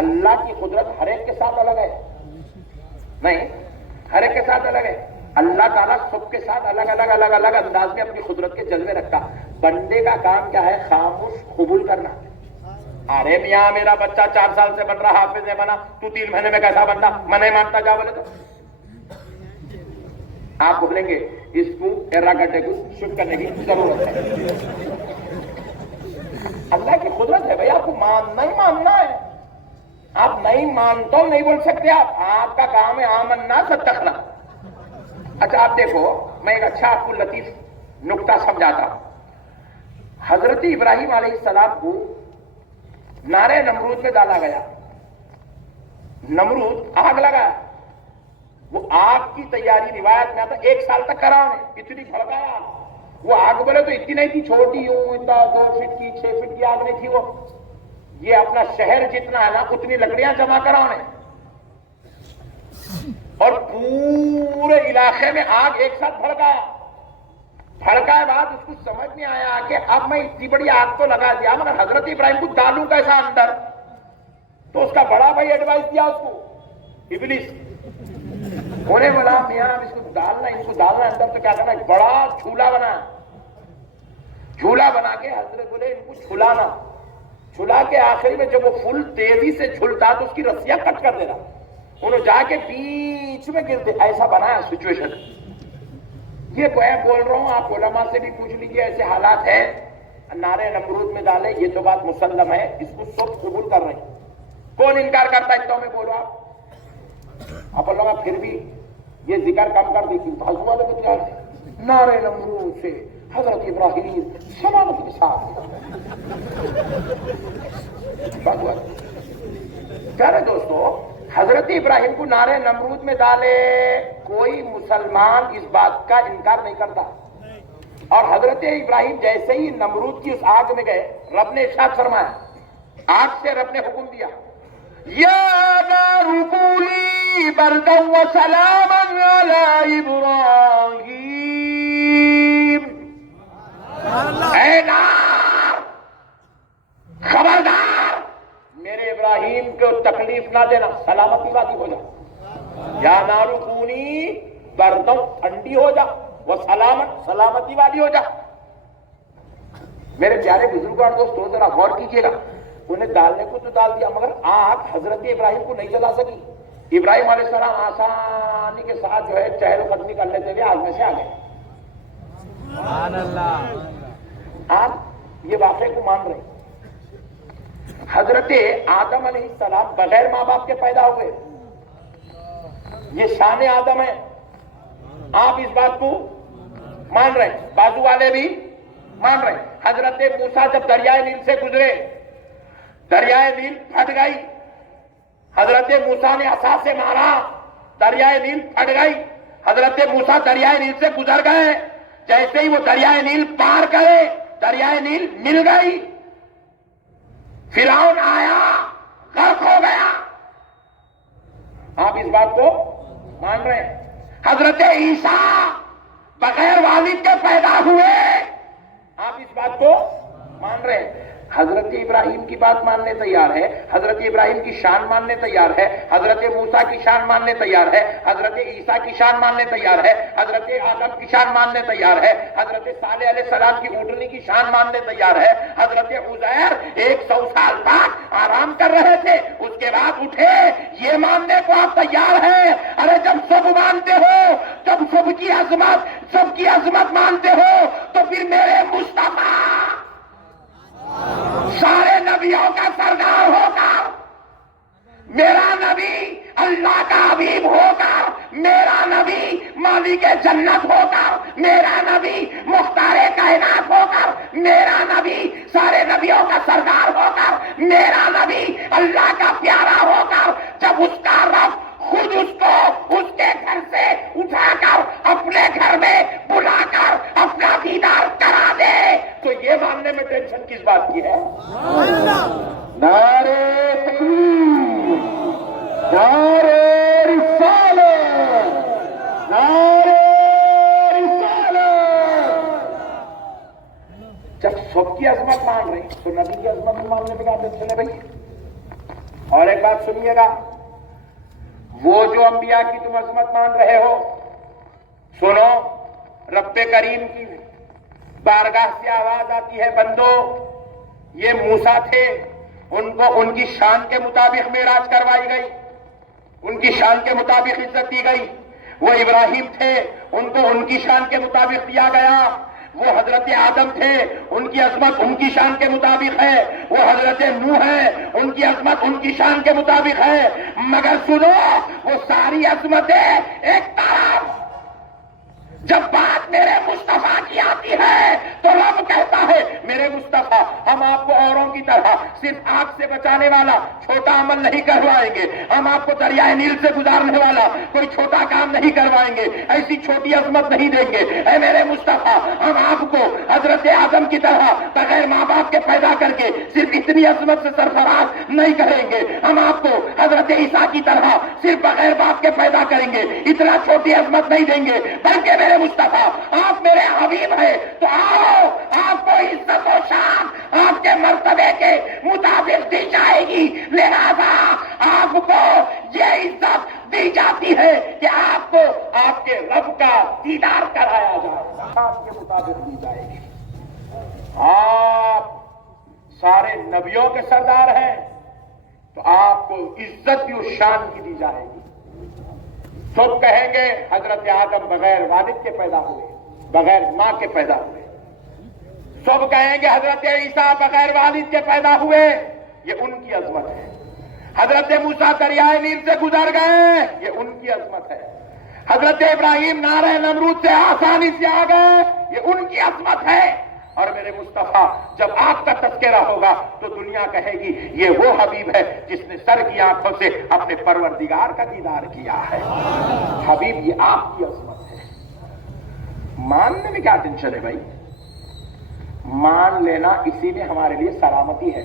اللہ کی قدرت ہر ایک کے ساتھ الگ ہے، نہیں ہر ایک کے ساتھ الگ ہے۔ اللہ تعالیٰ سب کے ساتھ الگ الگ الگ الگ انداز میں اپنی قدرت کے جلوے رکھتا۔ بندے کا کام کیا ہے؟ خاموش قبول کرنا۔ ارے میاں میرا بچہ 4 سال سے بن رہا حافظ ہے بنا، تو 3 مہینے میں کیسا بنتا؟ میں نہیں مانتا، جا بولے تو آپ بولیں گے اس کو ایرا گڈے کو شفٹ کرنے کی ضرورت ہے۔ اللہ کی قدرت ہے بھائی، آپ کو ماننا ہی ماننا ہے، آپ نہیں مانتا نہیں بول سکتے، آپ کا کام ہے آمنا صدقنا۔ اچھا آپ دیکھو میں ایک اچھا آپ کو لطیف نکتہ سمجھاتا ہوں۔ حضرت ابراہیم علیہ السلام کو نارے نمرود میں ڈالا گیا، نمرود آگ لگا، وہ آگ کی تیاری روایت میں آتا 1 سال تک کرا انہیں، اتنی بھڑکایا، وہ آگ بولے تو اتنی نہیں تھی، چھوٹی ہوں اتنا 2 فٹ کی 6 فٹ کی آگ نہیں تھی، وہ یہ اپنا شہر جتنا ہے نا اتنی لکڑیاں جمع کرا انہیں، اور پورے علاقے میں آگ ایک ساتھ بھڑکایا۔ بھڑکائے بعد اس کو سمجھ میں آیا کہ اب میں اتنی بڑی آگ تو لگا دیا مگر حضرت ابراہیم کو ڈالوں کیسا اندر؟ تو اس کا بڑا بھائی ایڈوائز دیا اس کو، ابلیس، انہیں بولا میاں اب اس کو ڈالنا اندر تو کیا کرنا؟ ایک بڑا جھولا بنا، جھولا بنا کے حضرت بولے ان کو جھولانا، جھولا کے آخری میں جب وہ فل تیزی سے جھولتا تو اس کی رسیاں کٹ کر دینا، انہوں جا کے بیچ میں گرتے، ایسا بنا سچویشن۔ یہ بول رہا ہوں، آپ علماء سے بھی پوچھ لیجیے، ایسے حالات ہیں، نارے نمرود میں ڈالے، یہ تو بات مسلم ہے، اس کو سب قبول کر رہے ہیں، کون انکار کرتا ہے؟ تو میں بولو آپ لوگ پھر بھی یہ ذکر کم کر دیتی، بازو والے کو کیا نارے نمرود سے حضرت ابراہیم سلامت کے ساتھ بازو والے کیا رہے دوستو؟ حضرت ابراہیم کو نارے نمرود میں ڈالے، کوئی مسلمان اس بات کا انکار نہیں کرتا، اور حضرت ابراہیم جیسے ہی نمرود کی اس آگ میں گئے، رب نے ارشاد فرمایا آگ سے رب نے حکم دیا یا نار کونی بردا وسلاما علی ابراہیم، اے نار خبردار میرے ابراہیم کو تکلیف نہ دینا، سلامتی والی ہو جا. یا نار کونی بردا، ٹھنڈی ہو جا، وہ سلامتی والی ہو جا. میرے پیارے بزرگان دوستوں ذرا غور کیجیے گا، انہیں ڈالنے کو تو ڈال دیا مگر آگ حضرت ابراہیم کو نہیں جلا سکی. ابراہیم علیہ السلام آسانی کے ساتھ جو ہے چہل قدمی کر لیتے ہوئے آگ میں سے آ گئے. سبحان اللہ. آج یہ واقعے کو مان رہے. حضرت آدم علیہ السلام بغیر ماں باپ کے پیدا ہوئے، یہ شان آدم ہے. آپ اس بات کو مان رہے ہیں، بازو والے بھی مان رہے ہیں. حضرت موسیٰ جب دریائے نیل سے گزرے، دریائے نیل پھٹ گئی. حضرت موسیٰ نے عصا سے مارا، دریائے نیل پھٹ گئی. حضرت موسیٰ دریائے نیل سے گزر گئے. جیسے ہی وہ دریائے نیل پار کرے، دریائے نیل مل گئی. فرعون آیا، غرق ہو گیا. آپ اس بات کو مان رہے ہیں. حضرت عیسیٰ بغیر والد کے پیدا ہوئے، آپ اس بات کو مان رہے ہیں. حضرت ابراہیم کی بات ماننے تیار ہے، حضرت ابراہیم کی شان ماننے تیار ہے، حضرت موسیٰ کی شان ماننے تیار ہے، حضرت عیسیٰ کی شان ماننے تیار ہے، حضرت آدم کی شان ماننے تیار ہے، حضرت صالح علیہ السلام کی اونٹنی کی شان ماننے تیار ہے. حضرت عزیر 100 سال تک آرام کر رہے تھے، اس کے بعد اٹھے، یہ ماننے کو آپ تیار ہیں. ارے جب سب مانتے ہو، جب سب کی عظمت مانتے ہو، تو پھر میرے مصطفیٰ سارے نبیوں کا سردار ہو کر، میرا نبی اللہ کا حبیب ہو کر، میرا نبی مالک جنت ہو کر، میرا نبی مختار کائنات ہو کر، میرا نبی سارے نبیوں کا سردار ہو کر، میرا نبی اللہ کا پیارا ہو کر، جب اس کا رب خود اس کو اس کے گھر سے اٹھا کر اپنے گھر میں بلا کر اپنا دیدار کرا دے، تو یہ ماننے میں ٹینشن کس بات کی ہے؟ نعرہ تکبیر، نعرہ رسالت، نعرہ رسالت. جب سب کی عظمت مان رہی تو نبی کی عظمت ماننے میں کیا ٹینشن ہے بھائی؟ اور ایک بات سنیے گا، وہ جو انبیاء کی تم عظمت مان رہے ہو، سنو، رب کریم کی بارگاہ سے آواز آتی ہے، بندو یہ موسیٰ تھے، ان کو ان کی شان کے مطابق معراج کروائی گئی، ان کی شان کے مطابق عزت دی گئی. وہ ابراہیم تھے، ان کو ان کی شان کے مطابق دیا گیا. وہ حضرت آدم تھے، ان کی عظمت ان کی شان کے مطابق ہے. وہ حضرت نوح ہے، ان کی عظمت ان کی شان کے مطابق ہے. مگر سنو، وہ ساری عظمتیں ایک طرف، جب بات میرے مصطفیٰ کی آتی ہے تو رب کہتا ہے میرے مصطفیٰ ہم آپ کو اوروں کی طرح صرف آگ سے بچانے والا چھوٹا عمل نہیں کروائیں گے، ہم آپ کو دریائے نیل سے گزارنے والا کوئی چھوٹا کام نہیں کروائیں گے، ایسی چھوٹی عظمت نہیں دیں گے. اے میرے مصطفیٰ ہم آپ کو حضرت آدم کی طرح بغیر ماں باپ کے پیدا کر کے صرف اتنی عظمت سے سرفراز نہیں کریں گے، ہم آپ کو حضرت عیسیٰ کی طرح صرف بغیر باپ کے پیدا کریں گے، اتنا چھوٹی عظمت نہیں دیں گے، بلکہ میرے مصطفیٰ آپ میرے حبیب ہیں تو آؤ آپ کو عزت و شان آپ کے مرتبے کے مطابق دی جائے گی. لہذا آپ کو یہ عزت دی جاتی ہے کہ آپ کو آپ کے رب کا دیدار کرایا جائے، آپ کے مطابق دی جائے گی. آپ سارے نبیوں کے سردار ہیں تو آپ کو عزت بھی اس شان کی دی جائے گی. سب کہیں گے حضرت آدم بغیر والد کے پیدا ہوئے، بغیر ماں کے پیدا ہوئے. سب کہیں گے حضرت عیسیٰ بغیر والد کے پیدا ہوئے، یہ ان کی عظمت ہے. حضرت موسیٰ دریائے نیل سے گزر گئے، یہ ان کی عظمت ہے. حضرت ابراہیم نعرہ نمرود سے آسانی سے آ گئے، یہ ان کی عظمت ہے. اور میرے مصطفیٰ جب آپ کا تذکرہ ہوگا تو دنیا کہے گی یہ وہ حبیب ہے جس نے سر کی آنکھوں سے اپنے پروردگار کا دیدار کیا ہے. حبیب یہ آپ کی عظمت ہے. ماننے میں کیا ٹینشن ہے بھائی؟ مان لینا اسی میں ہمارے لیے سلامتی ہے.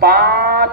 5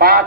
5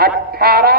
18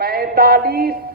45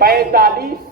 45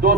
2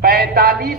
45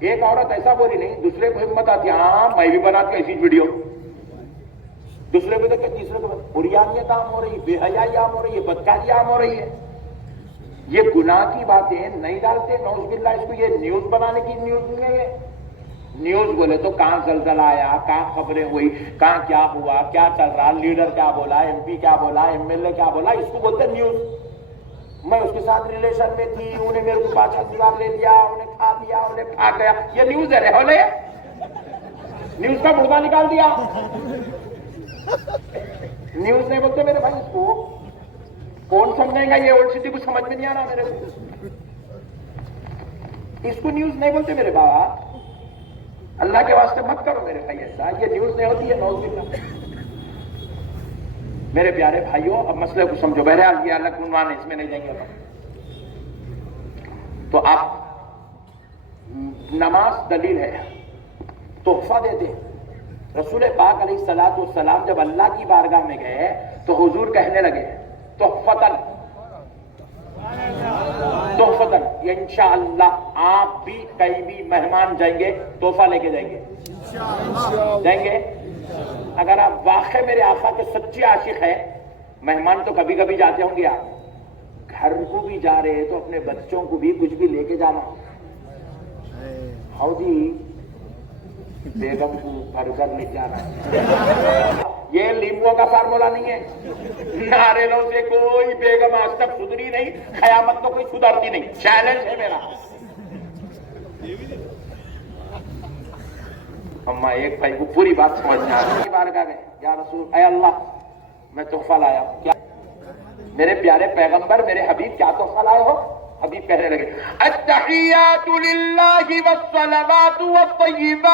ایک عورت ایسا بولی نہیں، دوسرے کو ہمت آتی ہاں میں بھی بناتی ایسی ویڈیو، دوسرے کو دیکھ کے تیسرے کو عریانیت عام ہو رہی ہے، بے حیائی عام ہو رہی ہے، بدکاری عام ہو رہی ہے. یہ گناہ کی باتیں نہیں ڈالتے نعوذ باللہ. اس کو یہ نیوز بنانے کی نیوز نہیں ہے. نیوز بولے تو کہاں زلزلہ آیا، کہاں خبریں ہوئی، کہاں کیا ہوا، کیا چل رہا، لیڈر کیا بولا، ایم پی کیا بولا، ایم ایل اے کیا بولا، اس کو بولتے نیوز. میں اس کے ساتھ ریلیشن میں تھی، انہیں میرے کو پاچھا دیوار لے لیا، انہیں کھا دیا، انہیں بھاگ گیا. یہ نیوز ہے رہو لے، نیوز کا مردہ نکال دیا. نیوز نہیں بولتے میرے بھائی. اس کو کون سمجھیں گا؟ یہ اولڈ سٹی کو سمجھ میں نہیں آنا میرے کو. اس کو نیوز نہیں بولتے میرے بابا. اللہ کے واسطے مت کرو میرے بھائی ایسا. یہ نیوز نہیں ہوتی ہے نعوذ باللہ. میرے پیارے بھائیوں اب مسئلے کو سمجھو. بہرحال یہ الگ عنوان ہے، اس میں نہیں جائیں گے. تو آپ نماز دلیل ہے، تحفہ دیتے ہیں. رسول پاک علیہ الصلوۃ والسلام جب اللہ کی بارگاہ میں گئے تو حضور کہنے لگے تحفتن تحفتن، یہ انشاءاللہ آپ بھی کہیں بھی مہمان جائیں گے تحفہ لے کے جائیں گے. جائیں گے. اگر آپ واقعی میرے آقا کے سچے عاشق ہیں، مہمان تو کبھی کبھی جاتے ہوں گے، آپ گھر کو بھی جا رہے تو اپنے بچوں کو بھی کچھ بھی لے کے جانا. ہاؤ جی بیگم کو برگر لے جانا. یہ لیمبو کا فارمولا نہیں ہے. ناریلوں سے کوئی بیگم آج تک سدھری نہیں، قیامت تو کوئی سدھرتی نہیں. چیلنج ہے میرا. اما ایک بھائی کو پوری بات سمجھنا ہے. بارگاہ گئے، یا رسول اے اللہ میں تحفہ لایا ہوں. کیا میرے پیارے پیغمبر میرے حبیب کیا تحفہ لائے ہو؟ حبیب کہنے لگے التحیات للہ والصلوات والطیبات.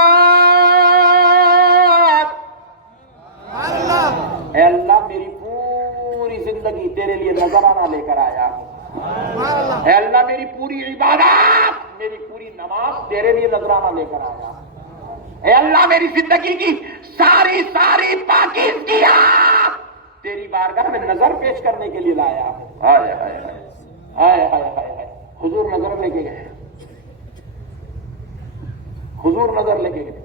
اے اللہ میری پوری زندگی تیرے لیے نذرانہ لے کر آیا. اے اللہ میری پوری عبادات، میری پوری نماز تیرے لیے نذرانہ لے کر آیا. اے اللہ میری زندگی کی ساری پاکیزگیاں تیری بارگاہ میں نظر پیش کرنے کے لیے لایا. ہائے ہائے ہائے ہائے ہائے. حضور نظر لے کے گئے، حضور نظر لے کے گئے.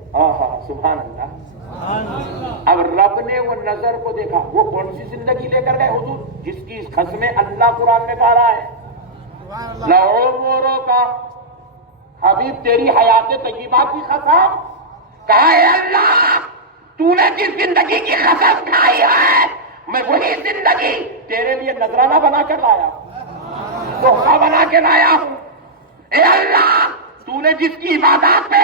سبحان اللہ. اب رب نے وہ نظر کو دیکھا. وہ کون سی زندگی لے کر گئے حضور؟ جس کی قسمیں اللہ قرآن میں کہہ رہا ہے لعمرو کا حبیب تیری حیات طیبہ کی قسم. کہا اے اللہ تو نے جس زندگی کی قسم کھائی ہے میں وہی زندگی تیرے لیے نذرانہ بنا کر لایا، تحفہ بنا کے لایا ہوں. اے اللہ تو نے جس کی عبادات پہ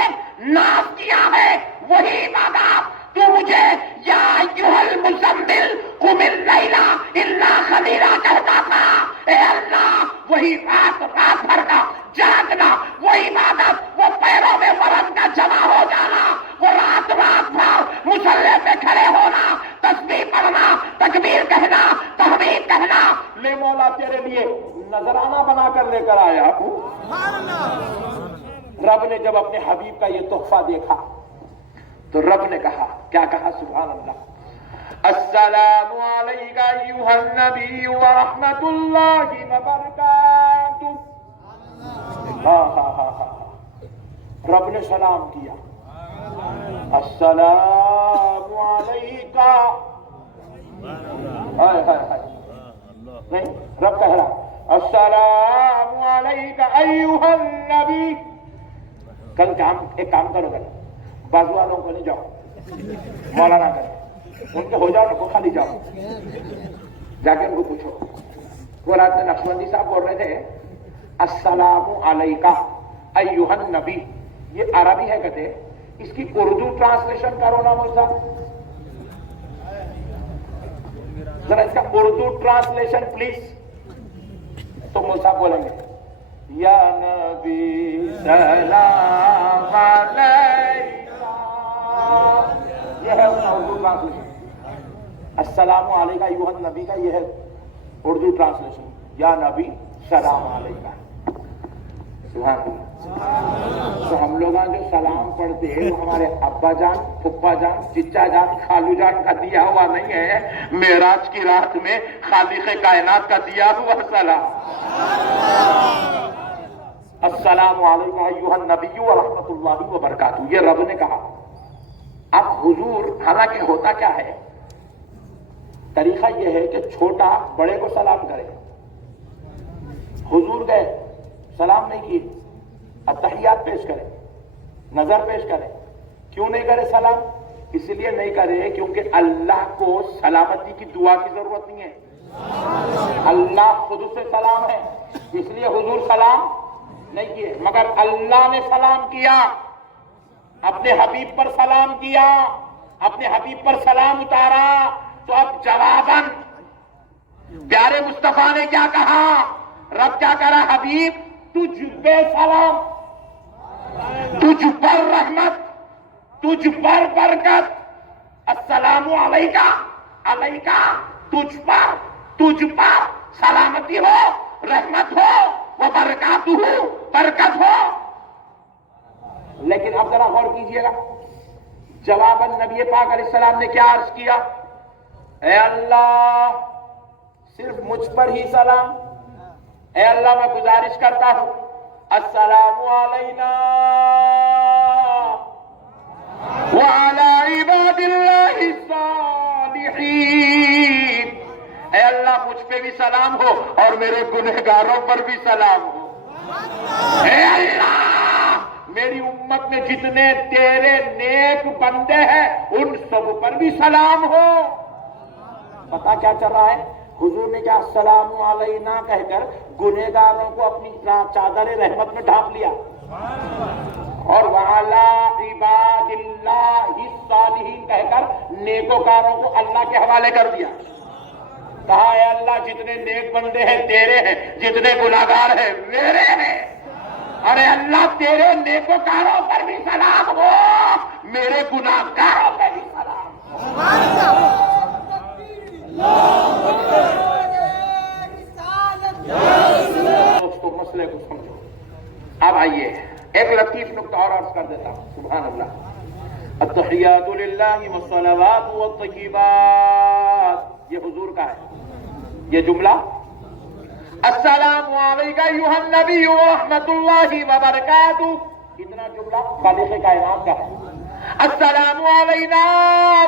ناز کیا ہے وہی عبادات تو مجھے یا ایھا المزمل قم اللیل الا قلیلا کہتا تھا. اے اللہ وہی رات بھر کا جاگنا، وہی عبادت، وہ پیروں میں ورم کا جمع ہو جانا، وہ رات بھر مصلی پہ کھڑے ہونا، تسبیح پڑھنا، تکبیر کہنا، تحمید کہنا. لے مولا تیرے لیے نذرانہ بنا کر لے کر آیا ہوں. رب نے جب اپنے حبیب کا یہ تحفہ دیکھا تو رب نے کہا، کیا کہا؟ سبحان اللہ. السلام علیک ایھا النبی ورحمۃ اللہ وبرکاتہ. رب نے سلام کیا. السلام علیک. نہیں، رب کہہ رہا السلام علیک ایھا النبی. کل ایک کام کرو، کل بازو والوں کو نہیں جاؤ، مولانا کرے ان کے ہو جاؤ، کو خالی جاؤ، جا کے ان کو پوچھو. وہ رات میں نقشبندی صاحب بول رہے تھے السلام علیکہ ایھا النبی. یہ عربی ہے کہتے، اس کی اردو ٹرانسلیشن کرو نا مول صاحب، ذرا اس کا اردو ٹرانسلیشن پلیز. تو مول صاحب بولیں گے یا نبی سلام علیکہ. یہ ہے اس کا اردو ٹرانسلیشن. السلام علیکہ ایھا النبی کا یہ ہے اردو ٹرانسلیشن، یا نبی سلام علیکہ. سبحان اللہ. تو ہم لوگ جو سلام پڑھتے ہیں وہ ہمارے ابا جان، پھپھا جان، چچا جان، خالو جان کا دیا ہوا نہیں ہے. معراج کی رات میں خالق کائنات کا دیا ہوا سلام. السلام السلام علیکم ایھا النبی ورحمۃ اللہ وبرکاتہ، یہ رب نے کہا۔ اب حضور، حالانکہ ہوتا کیا ہے، طریقہ یہ ہے کہ چھوٹا بڑے کو سلام کرے۔ حضور گئے، سلام نہیں کیے، التحیات پیش کرے، نظر پیش کرے۔ کیوں نہیں کرے سلام؟ اس لیے نہیں کرے کیونکہ اللہ کو سلامتی کی دعا کی ضرورت نہیں ہے، اللہ خود سے سلام ہے، اس لیے حضور سلام نہیں کیے۔ مگر اللہ نے سلام کیا، اپنے حبیب پر سلام کیا، اپنے حبیب پر سلام اتارا، تو اب جواباً پیارے مصطفیٰ نے کیا کہا؟ رب کیا کرا؟ حبیب تجھ پہ سلام، تجھ پر رحمت، تجھ پر برکت، السلام علیکہ، علیکہ، تجھ پر سلامتی ہو، رحمت ہو، وہ برکات ہو، برکت ہو۔ لیکن اب ذرا غور کیجئے گا، جواباً نبی پاک علیہ السلام نے کیا عرض کیا؟ اے اللہ صرف مجھ پر ہی سلام، اے اللہ میں گزارش کرتا ہوں السلام علینا وعلی عباد اللہ الصالحین، اے اللہ مجھ پہ بھی سلام ہو اور میرے گنہگاروں پر بھی سلام ہو۔ اے اللہ میری امت میں جتنے تیرے نیک بندے ہیں ان سب پر بھی سلام ہو۔ پتا کیا چل رہا ہے؟ حضور نے کیا السلام علینا کہہ کر گنہگاروں کو اپنی چادر رحمت میں ڈھانپ لیا، اور وعلی عباد اللہ الصالحین کہہ کر نیکوکاروں کو اللہ کے حوالے کر دیا۔ کہا اے اللہ جتنے نیک بندے ہیں تیرے ہیں، جتنے گناہگار ہیں میرے ہیں، ارے اللہ تیرے نیکوکاروں پر بھی سلام ہو، میرے گناہگاروں پر بھی سلام ہو۔ دوستو مسئلے کو سمجھو۔ اب آئیے ایک لطیف نکتہ اور عرض کر دیتا ہوں، سبحان اللہ۔ التحیات للہ والصلوات والطیبات، یہ حضور کا ہے یہ جملہ۔ السلام علیکہ ایھا النبی ورحمۃ اللہ وبرکاتہ، اتنا جملہ خالق کائنات کا ہے۔ السلام علینا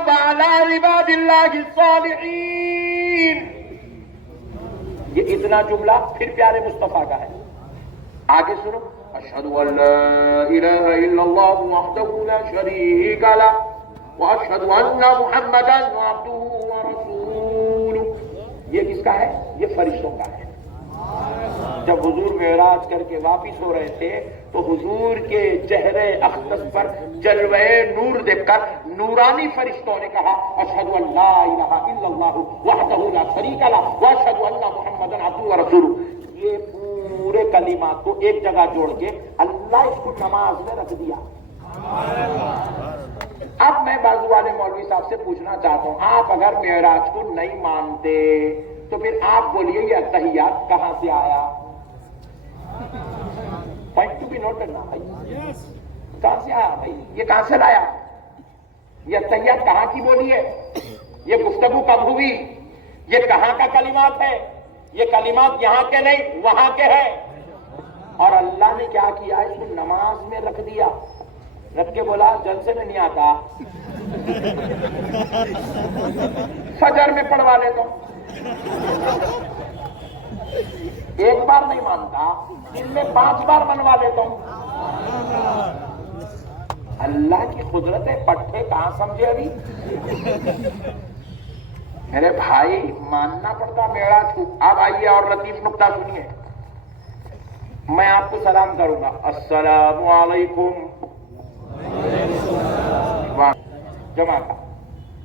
وعلی عباد اللہ الصالحین، یہ اتنا جملہ پھر پیارے مصطفیٰ کا ہے۔ آگے سنو، اشہد ان لا الہ الا اللہ وحدہ لا شریک لہ واشہد ان محمدا عبدہ ورسولہ، یہ کس کا ہے؟ یہ فرشتوں کا ہے۔ جب حضور معراج کر کے واپس ہو رہے تھے تو حضور کے چہرے اقدس پر جلوہ نور دیکھ کر نورانی فرشتوں نے کہا اشہد ان لا الہ الا اللہ وحدہ لا شریک لہ واشہد ان محمدا عبدہ ورسولہ۔ یہ پورے کلمات کو ایک جگہ جوڑ کے اللہ اس کو نماز میں رکھ دیا۔ اب میں بازو والے مولوی صاحب سے پوچھنا چاہتا ہوں، آپ اگر معراج کو نہیں مانتے تو پھر آپ بولیے یہ تحیات کہاں سے آیا؟ پوائنٹ ٹو بی نوٹڈ نا بھائی، کہاں سے آیا بھائی؟ یہ کہاں سے لایا؟ یہ تحیات کہاں کی بولی ہے؟ یہ گفتگو کب ہوئی؟ یہ کہاں کا کلمات ہے؟ یہ کلمات یہاں کے نہیں وہاں کے ہیں۔ اور اللہ نے کیا کیا؟ اس کو نماز میں رکھ دیا، رکھ کے بولا جلسے میں نہیں آتا، فجر میں پڑھوا لیتا ہوں، ایک بار نہیں مانتا، دن میں 5 بار منوا لیتا ہوں۔ اللہ کی قدرت ہے، پٹھے کہاں سمجھے ابھی؟ میرے بھائی ماننا پڑتا معراج کو۔ اب آئیے اور لطیف نکتہ سنیے، میں آپ کو سلام کروں گا السلام علیکم جمع کا،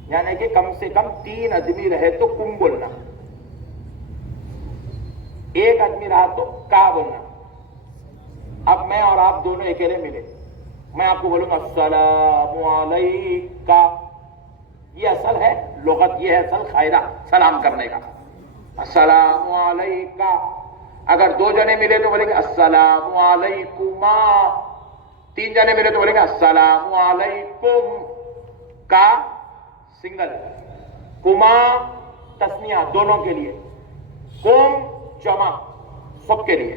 یعنی کہ کم سے کم 3 آدمی رہے تو کم بولنا، ایک آدمی رہا تو کا بولنا۔ اب میں اور آپ دونوں اکیلے ملے، میں آپ کو بولوں گا السلام علیکہ، یہ اصل ہے لغت، یہ ہے اصل قاعدہ سلام کرنے کا، السلام علیکہ۔ اگر 2 جنے ملے تو بولیں گے السلام علیکما، 3 جنے ملے تو بولیں گے السلام علیکم، کا سنگل، کما تسنیہ دونوں کے لیے، کم جمع سب کے لیے۔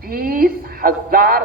30,000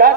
10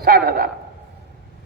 60,000।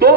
2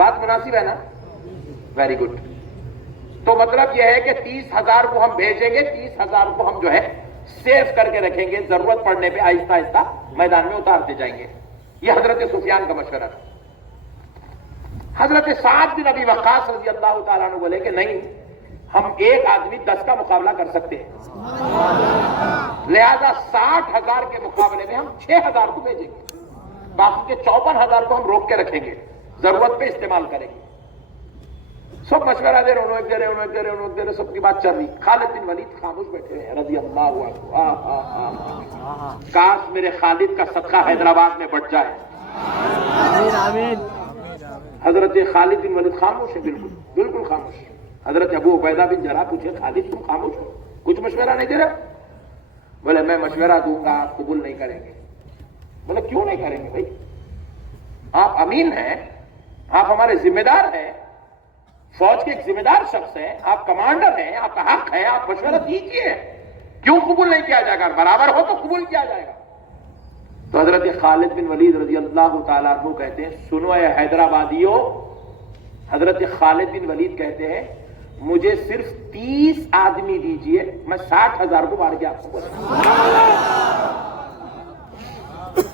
بات مناسب ہے نا؟ Very good. تو مطلب یہ ہے کہ 30,000 کو ہم بھیجیں گے, 30,000 کو ہم جو ہے سیو کر کے رکھیں گے, ضرورت پڑنے پہ آہستہ آہستہ میدان میں اتارتے جائیں گے. یہ حضرت سفیان کا مشورہ تھا. حضرت سعد بن ابی وقاص رضی اللہ تعالیٰ عنہ بولے کہ نہیں, ہم ایک آدمی 10 کا مقابلہ کر سکتے ہیں, لہذا 60,000 کے مقابلے میں ہم 6,000 کو بھیجیں گے, باقی کے 54,000 کو ہم روک کے رکھیں گے, ضرورت پہ استعمال کریں گے. سب مشورہ دے رہے, انہوں ایک دے رہے, سب کی بات چل رہی. خالد بن ولید خاموش بیٹھے ہیں رضی اللہ عنہ. کاش میرے خالد کا صدقہ حیدرآباد میں بٹ جائے. حضرت خالد بن ولید خاموش ہے, بالکل خاموش. حضرت ابو عبیدہ بن جراح پوچھے, خالد تم خاموش ہو, کچھ مشورہ نہیں دے رہے؟ بولے میں مشورہ دوں گا, آپ قبول نہیں کریں گے. بولے کیوں نہیں کریں گے بھائی؟ آپ امین ہیں, آپ ہمارے ذمہ دار ہیں, فوج کے ایک ذمہ دار شخص ہیں, آپ کمانڈر ہیں, آپ کا حق ہے, آپ مشورہ دیجیے. کیوں قبول نہیں کیا جائے گا؟ برابر ہو تو قبول کیا جائے گا. تو حضرت خالد بن ولید رضی اللہ تعالیٰ عنہ کہتے ہیں, سنو اے حیدرآبادیوں. حضرت خالد بن ولید کہتے ہیں مجھے صرف 30 آدمی دیجئے, میں 60,000 کو مار کے آپ کو.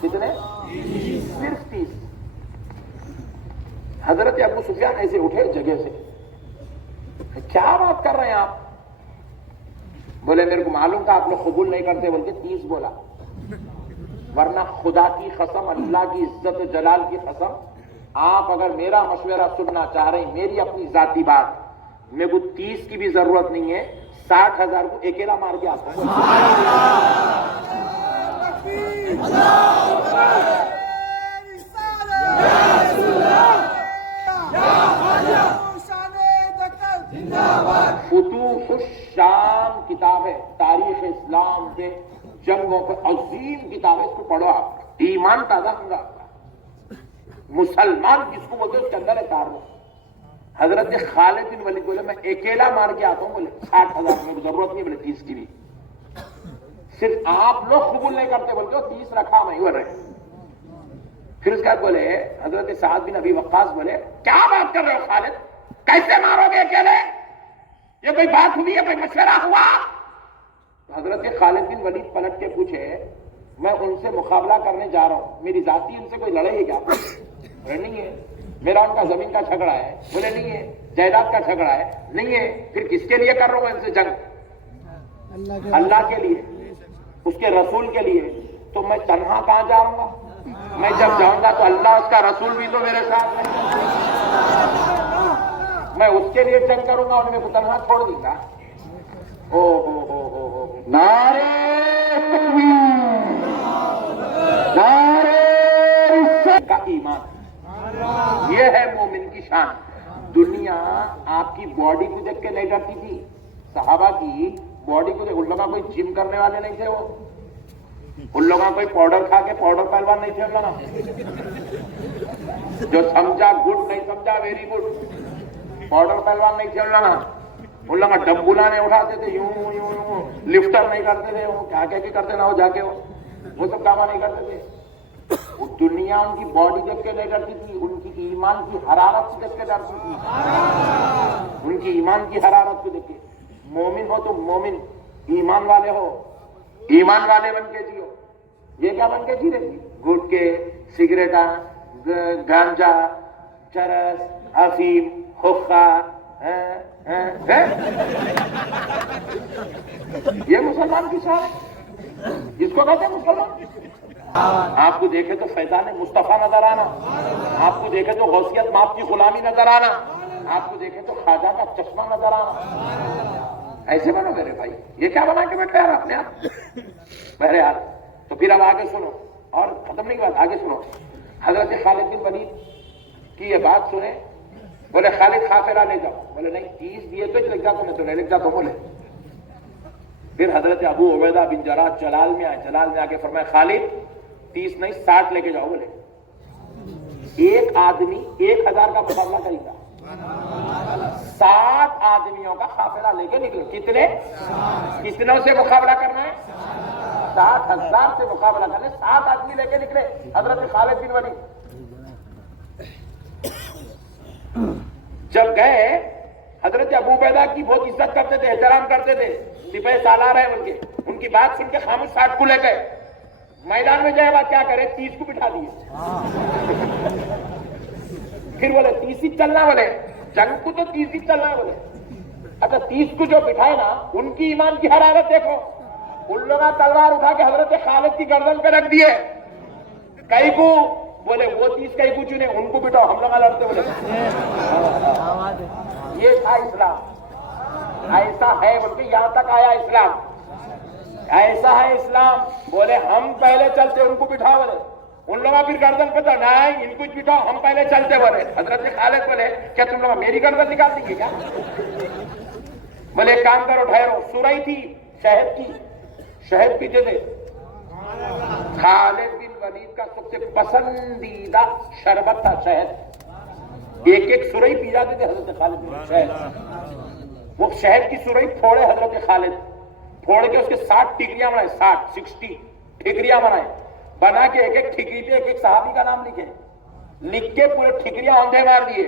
کتنے؟ صرف 30. حضرت ابو سفیان ایسے اٹھے جگہ سے, کیا بات کر رہے ہیں آپ؟ بولے میرے کو معلوم تھا آپ لوگ قبول نہیں کرتے, بول کے 30 بولا, ورنہ خدا کی قسم, اللہ کی عزت و جلال کی قسم, آپ اگر میرا مشورہ سننا چاہ رہے ہیں, میری اپنی ذاتی بات, میرے کو 30 کی بھی ضرورت نہیں ہے, 60,000 کو اکیلا مار کے آتا ہوں. فتوح الشام کتاب ہے, تاریخ اسلام کے جنگوں پہ عظیم کتاب ہے, اس کو پڑھو, آپ ایمان تازہ ہوگا. مسلمان جس کو بولتے اس کے اندر ہے تعارف. حضرت خالد بن ولید بولے میں اکیلا مار کے آتا ہوں, بولے 60,000 میں ضرورت نہیں, بولے 30 کی بھی. صرف آپ لوگ قبول نہیں کرتے, بولتے 30 رکھا میں بول رہے. پھر اس کے بعد بولے حضرت سعد بن ابی وقاص بولے کیا بات کر رہے ہو خالد, کیسے مارو گے اکیلے؟ یہ کوئی بات ہوئی ہے, کوئی مشورہ ہوا؟ حضرت خالد بن ولید پلٹ کے پوچھے میں ان سے مقابلہ کرنے جا رہا ہوں, میری ذاتی ان سے کوئی لڑائی ہے کیا؟ بولے نہیں ہے. میرا ان کا زمین کا جھگڑا ہے؟ بولے نہیں ہے. جائیداد کا جھگڑا ہے؟ نہیں ہے. پھر کس کے لیے کر رہا ہوں ان سے جنگ؟ اللہ کے لیے, اس کے رسول کے لیے. تو میں تنہا کہاں جاؤں گا؟ میں جب جاؤں گا تو اللہ اس کا رسول بھی تو میرے ساتھ ہے, میں اس کے لیے جنگ کروں گا اور میں کو تنہا چھوڑ دوں گا. او ہو ہو ہو ہو, نعرے تکبیر, نعرے کا ایمان. یہ ہے مومن کی شان. دنیا آپ کی باڈی کو دیکھ کے نہیں ڈرتی تھی. صحابہ کی باڈی کو دیکھ, ان لوگوں کوئی جم کرنے والے نہیں تھے, وہ ان لوگوں کوئی پاؤڈر کھا کے پاؤڈر پہلوان نہیں تھے. ان لوگوں جو سمجھا گڈ, نہیں سمجھا ویری گڈ, پاؤڈر پہلوان نہیں تھے. ان لوگ ڈمبولا نہیں اٹھاتے تھے, یوں یوں یوں لفٹر نہیں کرتے تھے, وہ کیا بھی کرتے نہ ہو جا کے, وہ سب کام نہیں کرتے تھے. وہ دنیا ان کی باڈی دیکھ کے نہیں ڈرتی تھی, ان کی ایمان کی حرارت سے دیکھ کے ڈرتی تھی. ان کی ایمان کی حرارت کو دیکھ کے. مومن ہو تو مومن, ایمان والے ہو, ایمان والے بن کے جیو. یہ کیا بن کے جی رہے تھی؟ گٹکے, سگریٹاں, گانجا, چرس, افیم, حقہ. یہ مسلمان کی شان ہے, جس کو کہتے ہیں مسلمان. آپ کو دیکھے تو فیضان مصطفیٰ نظر آنا, آپ کو دیکھے تو غوثیت ماپ کی غلامی نظر آنا, آپ کو دیکھے تو خواجہ کا چشمہ نظر آنا. ایسے بنو میرے بھائی, یہ کیا بنا کے بیٹھے یار اپنے آپ بہرحال. تو پھر اب آگے سنو, اور ختم نہیں بات, آگے سنو. حضرت خالد بن ولید کی یہ بات سنیں. بولے خالد قافلہ لے جاؤ. بولے نہیں, 30 دیے تو لکھ جاتا, میں تو نہیں لکھ جاتا. بولے پھر حضرت ابو عبیدہ بن جراح جلال میں آئے, جلال میں آ کے فرمایا خالد 30 نہیں 60 لے کے جاؤ. بولے ایک آدمی 1000 کا مقابلہ کرے گا, 7 آدمیوں کا قافلہ لے کے نکلے. کتنے؟ کتنوں سے مقابلہ کرنا ہے؟ 60,000 سے مقابلہ کرنے 7 آدمی لے کے نکلے حضرت خالد بن ولید. جب گئے حضرت ابو عبیدہ کی بہت عزت کرتے تھے, احترام کرتے تھے, سپاہی سالار ہیں بول کے, ان کی بات سن کے خاموش 60 کو لے گئے. میدان میں جائے بات کیا کرے, 30 کو بٹھا دیے. پھر بولے 30 ہی چلنا, بولے جنگ کو تو 30 ہی چلنا بولے. اچھا 30 کو جو بٹھائے نا, ان کی ایمان کی حرارت دیکھو. ان لوگوں تلوار اٹھا کے حضرت خالد کی گردن پہ رکھ دیے. کئی کو بولے وہ 30 کئی کو چنے, ان کو بٹھاؤ, ہم لوگ لڑتے. بولے یہ تھا اسلام. ایسا ہے بول کے یہاں تک آیا اسلام. ایسا ہے اسلام. بولے ہم پہلے چلتے, ان کو بٹھاؤ. بولے ان لوگوں پھر گردن پہ تو نہیں, ان کو بٹھاؤ, ہم پہلے چلتے. بولے حضرت خالد بولے کیا تم لوگ میری گردن نکال دیں گے کیا؟ بولے ایک کام کرو, ٹھہرو. سورائی تھی شہد کی, شہد پیتے تھے. خالد بن ولید کا سب سے پسندیدہ شربت تھا شہد. ایک ایک سورائی پی جاتے تھے حضرت خالد بن شہد. وہ شہد کی سورائی پھوڑے حضرت خالد, پھوڑ کے اس کے 60 ٹھیکریاں بنائے, 60 ٹھیکریاں بنائے. بنا کے ایک ایک ٹھیکری پہ ایک ایک صحابی کا نام لکھے. لکھ کے پورے ٹھیکریاں اوندھے مار دیے,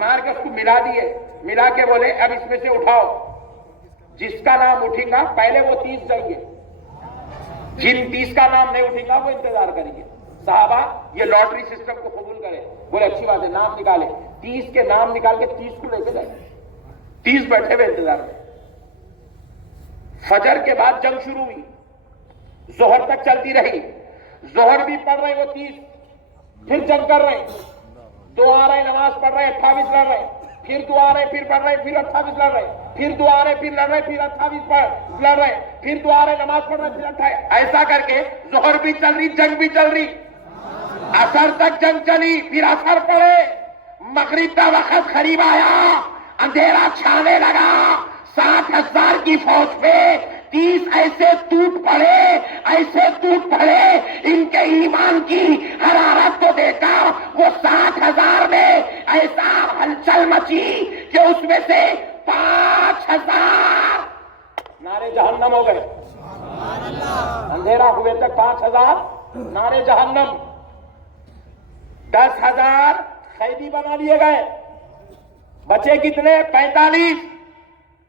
مار کے اس کو ملا دیے. ملا کے بولے اب اس میں سے اٹھاؤ, جس کا نام اٹھے گا پہلے وہ 30 جائیں گے, جن 30 کا نام نہیں اٹھے گا وہ انتظار کریں گے. صحابہ یہ لاٹری سسٹم کو قبول کرے. بولے اچھی بات ہے, نام نکالے. 30 کے نام نکال کے 30 کو لے کے گئے. 30 بیٹھے ہوئے انتظار میں. فجر کے بعد جنگ شروع ہوئی, ظہر تک چلتی رہی. ظہر بھی پڑھ رہے وہ 30, پھر جنگ کر رہے, 2 آ رہے, نماز پڑھ رہے, 28 لڑ رہے, پھر 2 آ رہے, پھر پڑھ رہے, پھر 28 لڑ رہے, پھر 2 آ رہے, پھر لڑ رہے, پھر 28 لڑ رہے, پھر 2 آ رہے, نماز پڑھ رہے, پھر 28. ایسا کر کے ظہر بھی چل رہی, جنگ بھی چل رہی. عصر تک جنگ چلی, پھر عصر پڑے, مغرب کا وقت قریب آیا, اندھیرا چھانے لگا. 60,000 کی فوج پہ 30 ایسے ٹوٹ پڑے, ایسے ٹوٹ پڑے. ان کے ایمان کی حرارت کو دیکھا, وہ 60,000 میں ایسا ہلچل مچی کہ اس میں سے 5,000 نعرے جہنم ہو گئے. اندھیرا ہوئے تک 5,000 نعرے جہنم. 10,000 قیدی بنا لیے گئے. بچے کتنے؟ 45.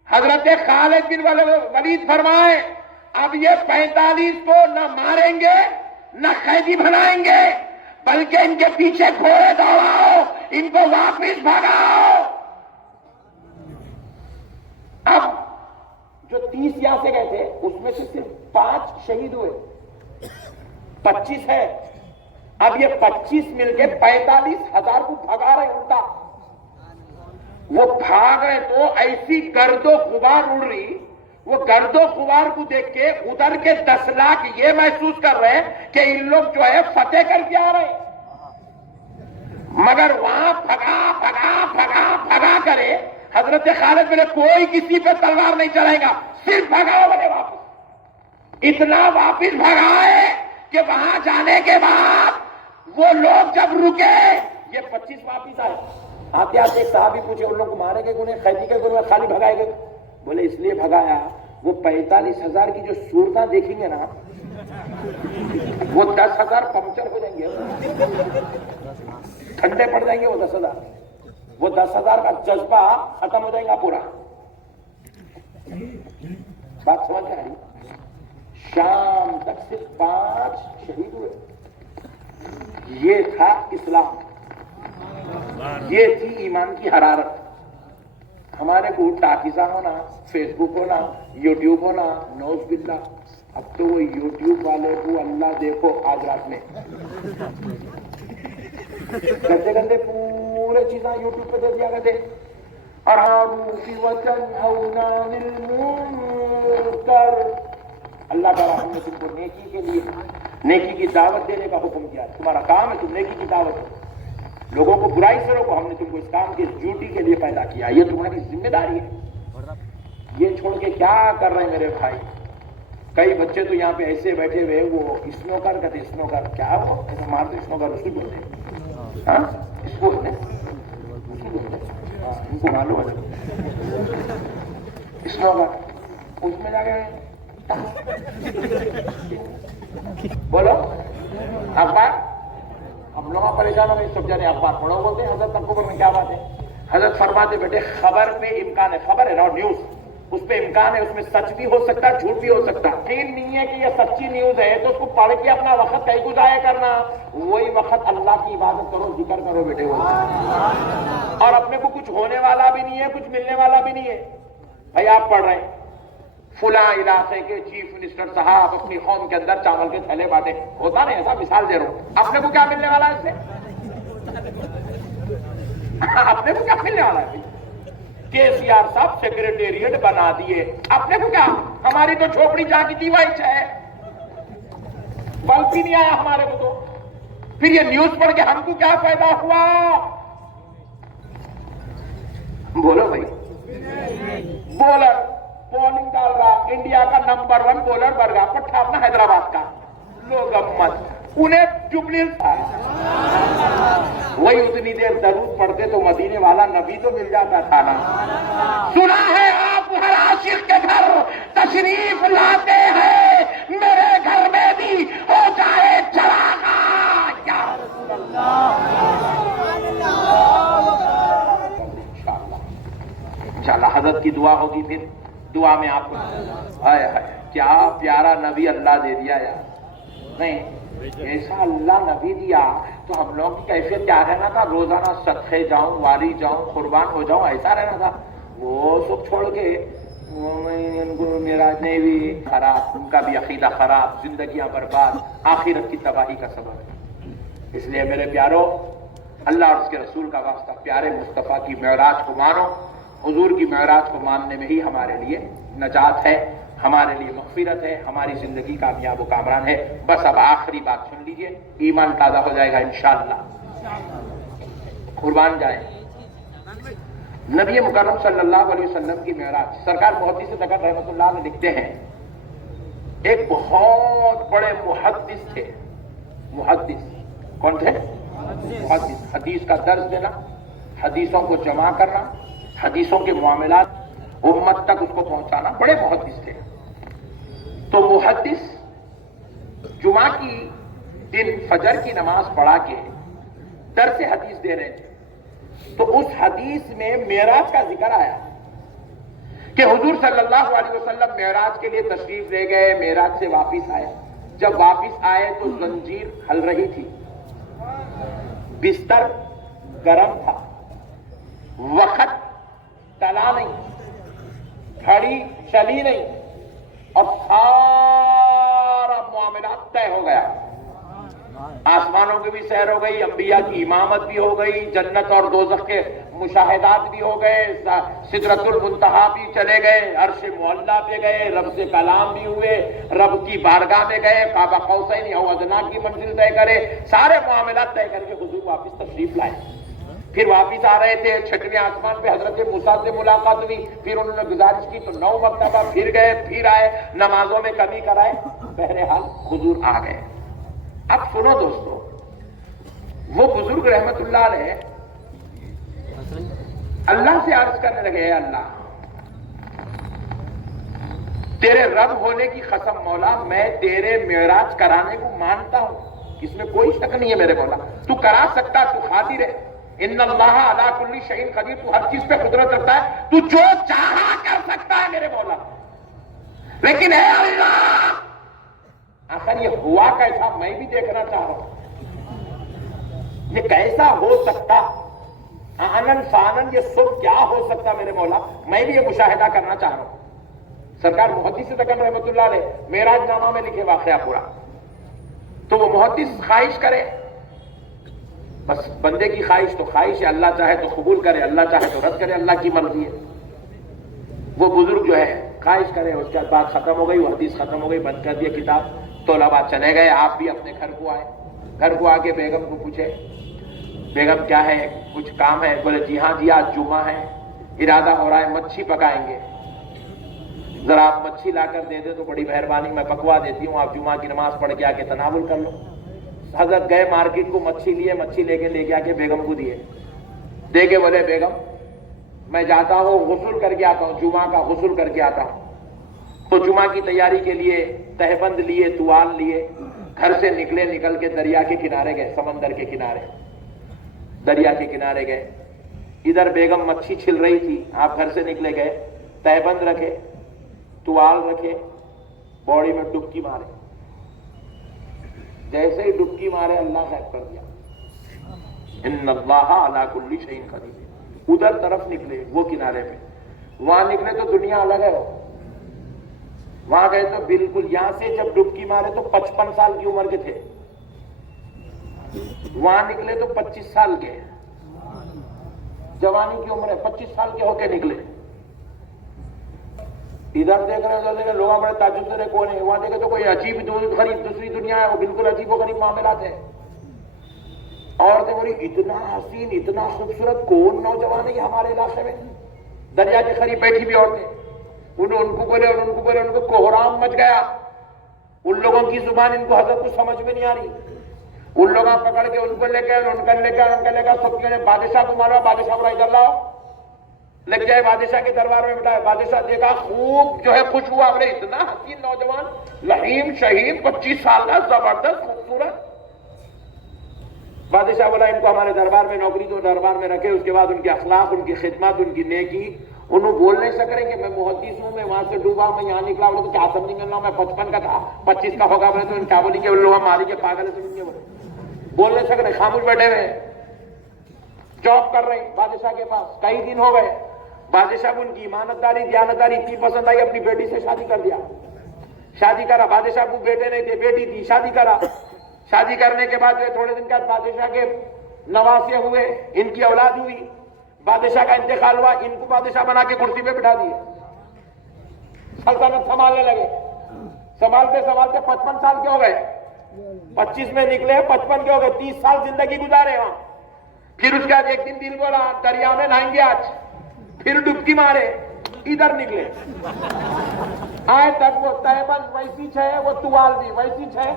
حضرت خالد بن ولید فرمائے اب یہ 45 کو نہ ماریں گے نہ قیدی بنائیں گے, بلکہ ان کے پیچھے گھوڑے دوڑاؤ, ان کو واپس بھگاؤ. اب جو 30 یہاں سے گئے تھے اس میں سے صرف 5 شہید ہوئے, 25 ہے. اب یہ 25 مل کے 45,000 کو بھگا رہے الٹا. وہ بھاگ رہے تو ایسی گرد و غبار اڑ رہی, وہ گرد و غبار کو دیکھ کے ادھر کے 10 لاکھ یہ محسوس کر رہے ہیں کہ ان لوگ جو ہے فتح کر کے آ رہے ہیں. مگر وہاں بھگا بھگا بھگا بھگا کرے حضرت خالد بولے کوئی کسی پہ تلوار نہیں چلائے گا, صرف بھگاؤ بولے واپس. اتنا واپس بھگائے کہ وہاں جانے کے بعد وہ لوگ جب رکے, یہ 25 واپس آئے. آتے آتے ایک صحابی پوچھے ان لوگ کو مارے گے گنے, قیدی کے گنے, خالی بھگائے گے؟ بولے اس لیے بھگایا, وہ 45,000 کی جو صورتیں دیکھیں گے نا, وہ 10,000 پنکچر ہو جائیں گے, ٹھنڈے پڑ جائیں گے. وہ 10,000 وہ 10,000 کا جذبہ ختم ہو جائے گا پورا. بات سمجھ میں آئی؟ شام تک صرف 5 شہید ہوئے. یہ تھا اسلام, یہ تھی ایمان کی حرارت. ہمارے کو ٹاکیزہ ہونا, فیس بک ہونا, یوٹیوب ہونا, نوز باللہ. اب تو وہ یوٹیوب والے کو اللہ دیکھو آج رات میں گندے گندے پورے چیزاں یوٹیوب پہ دے دیا کرتے. اللہ تعالیٰ ہم نے تم کو نیکی کے لیے نیکی کی دعوت دینے کا حکم کیا. تمہارا کام ہے تم نیکی کی دعوت دو, لوگوں کو برائی سے روکو. ہم نے تم کو اس کام کی ڈیوٹی کے لیے پیدا کیا, یہ تمہاری ذمہ داری ہے. یہ چھوڑ کے کیا کر رہے ہیں میرے بھائی؟ کئی بچے تو یہاں پہ ایسے بیٹھے ہوئے, وہ اسنوکر کہتے, اسنوکر کیا وہ ایسا مارتے, اسنوکر اس کو بولتے ہیں. ہاں اس کو بولتے ہیں, ان کو معلوم ہے اسنوکر. اس میں جا کے بولو اخبار. ہم لوگ پریشان ہو گئے, سب جانے اخبار پڑھو بولتے ہیں. حضرت اکبر میں کیا بات ہے؟ حضرت فرماتے بیٹے خبر پہ امکان ہے، خبر ہے نا نیوز، اس پہ امکان ہے، اس میں سچ بھی ہو سکتا ہے جھوٹ بھی ہو سکتا ہے. یقین نہیں ہے کہ یہ سچی نیوز ہے تو اس کو پڑھ کے اپنا وقت کہیں کو ضائع کرنا، وہی وقت اللہ کی عبادت کرو، ذکر کرو بیٹے وہ. اور اپنے کو کچھ ہونے والا بھی نہیں ہے، کچھ ملنے والا بھی نہیں ہے. بھائی آپ پڑھ رہے ہیں فلاں علاقے کے چیف منسٹر صاحب اپنی قوم کے اندر چاول کے تھیلے بانٹے، ہوتا نہیں ایسا، مثال دے رہا ہوں. اپنے کو کیا ملنے والا ہے اس سے؟ اپنے کو کیا ملنے والا ہے؟ KCR صاحب سیکریٹریٹ بنا دیے، اپنے کو کیا؟ ہماری تو جھوپڑی جا کی دیوائی ہے، بلب بھی نہیں آیا ہمارے کو. تو پھر یہ نیوز پڑھ کے ہم کو کیا فائدہ ہوا؟ بولو بھائی. بولر بولنگ ڈال رہا، انڈیا کا نمبر 1 بولر بن گیا، پٹھا اپنا حیدرآباد کا، لوگ مت انہیں جبلیل تھا. وہی اتنی دیر درود پڑھتے تو مدینے والا نبی تو مل جاتا تھا نا. سنا ہے آپ ہر عاشق کے گھر تشریف لاتے ہیں، میرے گھر میں بھی ہو جائے چراغا یا رسول اللہ. انشاءاللہ حضرت کی دعا ہوگی، پھر دعا میں آپ کو کیا پیارا نبی اللہ دے دیا یار. نہیں ایسا اللہ نبی دیا تو ہم لوگ کی کیفیت کیا رہنا تھا؟ روزانہ صدقے جاؤں، واری جاؤں، قربان ہو جاؤں، ایسا رہنا تھا. وہ سب چھوڑ کے ان کو میرا نہیں بھی خراب، ان کا بھی عقیدہ خراب، زندگیاں برباد، آخرت کی تباہی کا سبب ہے. اس لیے میرے پیارو، اللہ اور اس کے رسول کا واسطہ، پیارے مصطفیٰ کی معراج کو مانو. حضور کی معراج کو ماننے میں ہی ہمارے لیے نجات ہے، ہمارے لیے مغفرت ہے، ہماری زندگی کامیاب و کامران ہے. بس اب آخری بات سن لیجئے، ایمان تازہ ہو جائے گا انشاءاللہ. قربان جائیں. نبی مکرم صلی اللہ علیہ وسلم کی معراج، سرکار محدث دکن رحمۃ اللہ علیہ لکھتے ہیں، ایک بہت بڑے محدث تھے. محدث کون تھے؟ محدث. حدیث کا درس دینا، حدیثوں کو جمع کرنا، حدیثوں کے معاملات امت تک اس کو پہنچانا، بڑے محدث تھے. تو محدث جمعہ کی دن فجر کی نماز پڑھا کے درس حدیث دے رہے تھے. تو اس حدیث میں معراج کا ذکر آیا کہ حضور صلی اللہ علیہ وسلم معراج کے لیے تشریف لے گئے، معراج سے واپس آئے. جب واپس آئے تو زنجیر ہل رہی تھی، بستر گرم تھا، وقت ٹلا نہیں، گھڑی چلی نہیں، اور سارا معاملات طے ہو گیا. آسمانوں کی بھی سیر ہو گئی، انبیاء کی امامت بھی ہو گئی، جنت اور دوزخ کے مشاہدات بھی ہو گئے، سدرۃ المنتہا بھی چلے گئے، عرش معلیٰ پہ گئے، رب سے کلام بھی ہوئے، رب کی بارگاہ میں گئے، قاب قوسین او ادنیٰ کی منزل طے کرے، سارے معاملات طے کر کے حضور واپس تشریف لائے. پھر واپس آ رہے تھے، 6ویں آسمان پہ حضرت موسیٰ سے ملاقات ہوئی. پھر انہوں نے گزارش کی تو 9 مرتبہ پھر گئے، پھر آئے، نمازوں میں کمی کرائے، بہرحال حضور آ گئے. اب سنو دوستو، وہ بزرگ رحمت اللہ علیہ اللہ سے عرض کرنے لگے، اے اللہ تیرے رب ہونے کی قسم مولا، میں تیرے معراج کرانے کو مانتا ہوں، اس میں کوئی شک نہیں ہے میرے مولا، تو کرا سکتا، تو قادر ہے. ان اللہ علی کل شیء قدیر، تو ہر چیز پہ قدرت رکھتا ہے، تو جو چاہا کر سکتا ہے میرے مولا. لیکن اے اللہ آخر یہ ہوا کیسا، میں بھی دیکھنا چاہ رہا ہوں. یہ کیسا ہو سکتا، آنن فانن یہ سب کیا ہو سکتا میرے مولا، میں بھی یہ مشاہدہ کرنا چاہ رہا ہوں. سرکار محدث دکن رحمت اللہ علیہ معراج نامہ میں لکھے واقعہ پورا. تو وہ محدث خواہش کرے، بس بندے کی خواہش تو خواہش ہے، اللہ چاہے تو قبول کرے، اللہ چاہے تو رد کرے، اللہ کی مرضی ہے. وہ بزرگ جو ہے خواہش کرے، اس کے بعد ختم ہو گئی، وہ حدیث ختم ہو گئی، بند کر دیا کتاب. طلباء چلے گئے، آپ بھی اپنے گھر کو آئے. گھر کو آ کے بیگم کو پوچھے، بیگم کیا ہے، کچھ کام ہے؟ بولے جی ہاں جی، آج جمعہ ہے، ارادہ ہو رہا ہے مچھی پکائیں گے، ذرا آپ مچھی لا کر دے دے تو بڑی مہربانی، میں پکوا دیتی ہوں، آپ جمعہ کی نماز پڑھ کے آ کے تناول کر لو. حضرت گئے مارکیٹ کو، مچھی لیے، مچھی لے کے آ کے بیگم کو دیے. دے کے بولے بیگم میں جاتا ہوں، غسل کر کے آتا ہوں، جمعہ کا غسل کر کے آتا ہوں. تو جمعہ کی تیاری کے لیے تہبند لیے، توال لیے، گھر سے نکلے، نکل کے دریا کے کنارے گئے، سمندر کے کنارے، دریا کے کنارے گئے. ادھر بیگم مچھی چھل رہی تھی، آپ گھر سے نکلے گئے، تہبند رکھے، توال رکھے، باڑی میں ڈبکی مارے، جیسے ہی ڈبکی مارے اللہ غائب کر دیا، ان اللہ علی کل شیء قدیر۔ ادھر طرف نکلے، وہ کنارے پہ، وہاں نکلے تو دنیا الگ ہے، وہاں گئے تو بالکل یہاں سے جب ڈبکی مارے تو 55 سال کی عمر کے تھے، وہاں نکلے تو 25 سال کے، جوانی کی عمر ہے، 25 سال کے ہو کے نکلے۔ ادھر دیکھ رہے ادھر دیکھ رہے، لوگ بڑے تعجب سے رہے کون ہے، وہاں دیکھے تو کوئی عجیب غریب دوسری دنیا ہے، وہ بالکل عجیب و غریب معاملات ہیں۔ عورتیں بولی اتنا حسین اتنا خوبصورت کون نوجوان ہے یہ ہمارے علاقے میں، دریا کے قریب بیٹھی بھی عورتیں، ان کو بولے اور ان کو بولے، ان کو کوہرام مچ گیا، ان لوگوں کی زبان ان کو حضرت کو سمجھ میں نہیں آ رہی، ان لوگ پکڑ کے ان کو لے کے ان کا لے کے سب نے بادشاہ کو مارا، بادشاہ بولا ادھر لاؤ، لگ جائے بادشاہ کے دربار میں بٹھایا، بادشاہ دیکھا خوب جو ہے خوش ہوا، بولے اتنا حسین نوجوان، لحیم شہیم 25 سال کا، زبردست خوبصورت۔ بادشاہ بولا ان کو ہمارے دربار میں نوکری دو، دربار میں رکھے، اس کے بعد ان کے اخلاق، ان کی خدمت، ان کی نیکی، انہوں بول نہیں سک رہے کہ میں محدث ہوں، میں وہاں سے ڈوبا، میں یہاں نکلا، بولے تو کیا سمجھیں گے اللہ، میں 55 کا تھا 25 کا ہوگا، بولے تو ان کیا بولیں گے، ان لوگ ماری کے پاگل سمجھیں گے، بول نہیں سک رہے، خاموش بیٹھے ہوئے، جاب کر رہے ہیں بادشاہ کے پاس، کئی دن ہو گئے، بادشاہ کو ان کی ایمانداری دیانتداری اتنی پسند آئی، اپنی بیٹی سے شادی کر دیا، شادی کرا، بادشاہ کو بیٹے نہیں تھے، بیٹی تھی، شادی کرا، شادی کرنے کے بعد تھوڑے دن کے بعد بادشاہ کے نواسے ہوئے، ان کی اولاد ہوئی، بادشاہ کا انتقال ہوا، ان کو بادشاہ بنا کے کرسی پہ بٹھا دیے، سلطنت سنبھالنے لگے، سنبھالتے سنبھالتے 55 سال کے ہو گئے، 25 میں نکلے 55 کے ہو گئے، 30 سال زندگی گزارے وہاں۔ پھر اس کے بعد ایک دن دل بولا دریا میں نہائیں گے آج، پھر ڈبکی مارے، ادھر نکلے، آئے تک وہ تہبند ویسی ہے، وہ توال بھی ویسی ہے،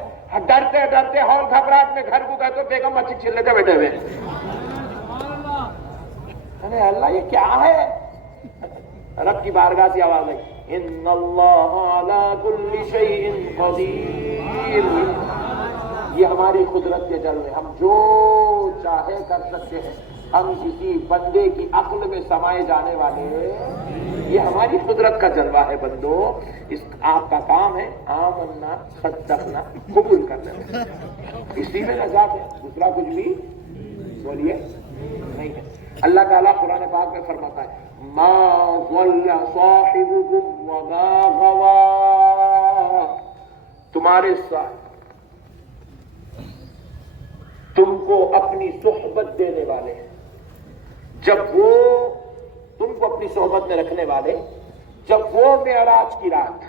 ڈرتے ڈرتے ہول گھبراہٹ میں گھر کو گئے تو بیگم مچھی چھلنے کے بیٹھے ہوئے، ارے اللہ یہ کیا ہے؟ رب کی بارگاہ سے آواز آئی، ان اللہ علی کل شیء قدیر، یہ ہماری قدرت کے جلوے، ہم جو چاہے کر سکتے ہیں، ہم کسی بندے کی عقل میں سمائے جانے والے، یہ ہماری قدرت کا جلوہ ہے بندو، اس آپ کا کام ہے آمنا صدقنا، قبول کر لینا، اسی میں نجات ہے، دوسرا کچھ بھی بولیے نہیں ہے۔ اللہ تعالیٰ قرآن پاک میں فرماتا ہے ما ضل صاحبكم وما غوى، تمہارے صاحب تم کو اپنی صحبت دینے والے، جب وہ تم کو اپنی صحبت میں رکھنے والے، جب وہ معراج کی رات،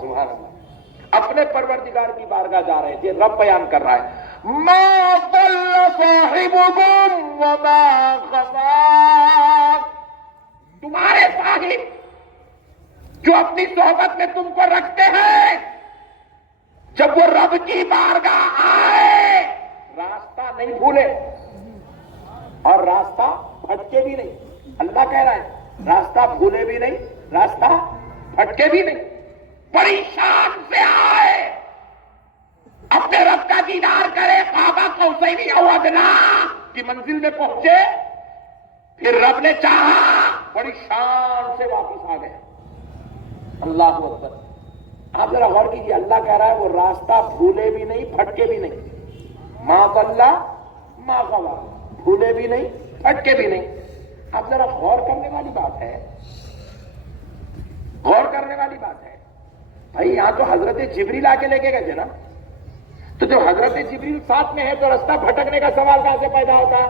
سبحان اللہ، اپنے پروردگار کی بارگاہ جا رہے تھے، رب بیان کر رہا ہے ما ضل صاحبكم وما غوى، تمہارے صاحب جو اپنی صحبت میں تم کو رکھتے ہیں، جب وہ رب کی بارگاہ آئے راستہ نہیں بھولے اور راستہ بھٹکے بھی نہیں، اللہ کہہ رہا ہے راستہ بھولے بھی نہیں، راستہ بھٹکے بھی نہیں، بڑی شان سے آئے، اپنے رب کا دیدار کرے، کعبہ قوسین او ادنی کی منزل میں پہنچے، پھر رب نے چاہا بڑی شان سے واپس آ گئے، اللہ اکبر۔ آپ ذرا غور کیجیے، اللہ کہہ رہا ہے وہ راستہ بھولے بھی نہیں پھٹکے بھی نہیں، ما ضل ما غوى، بھولے بھی نہیں پھٹکے بھی نہیں۔ آپ ذرا غور کرنے والی بات ہے، غور کرنے والی بات ہے بھائی، یہاں تو حضرت جبریل آ کے لے کے گئے تھے نا، تو جو حضرت جبریل ساتھ میں ہے تو راستہ بھٹکنے کا سوال کہاں سے پیدا ہوتا؟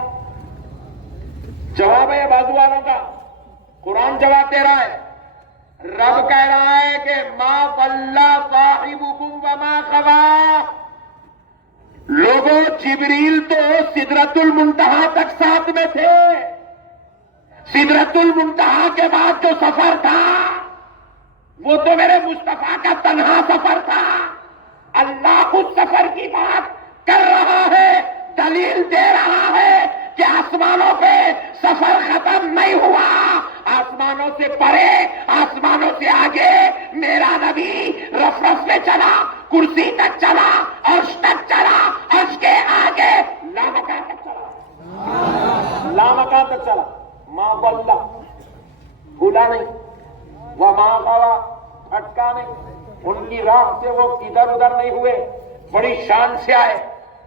جواب ہے بازو والوں کا، قرآن جواب دے رہا ہے، رب کہہ رہا ہے کہ ما ضل صاحبكم وما غوى، لوگوں جبریل تو سدرۃ المنتہا تک ساتھ میں تھے، سدرۃ المنتہا کے بعد جو سفر تھا وہ تو میرے مصطفیٰ کا تنہا سفر تھا، اللہ اس سفر کی بات کر رہا ہے، دلیل دے رہا ہے کہ آسمانوں پہ سفر ختم نہیں ہوا، آسمانوں سے پرے، آسمانوں سے آگے میرا نبی رف رف میں چلا، کرسی تک چلا، عرش تک چلا، عرش کے آگے لامکان تک چلا، لامکان تک چلا, ما ضل, بھولا نہیں, وما غوا, بھٹکا نہیں, ان کی راہ سے وہ ادھر ادھر نہیں ہوئے, بڑی شان سے آئے.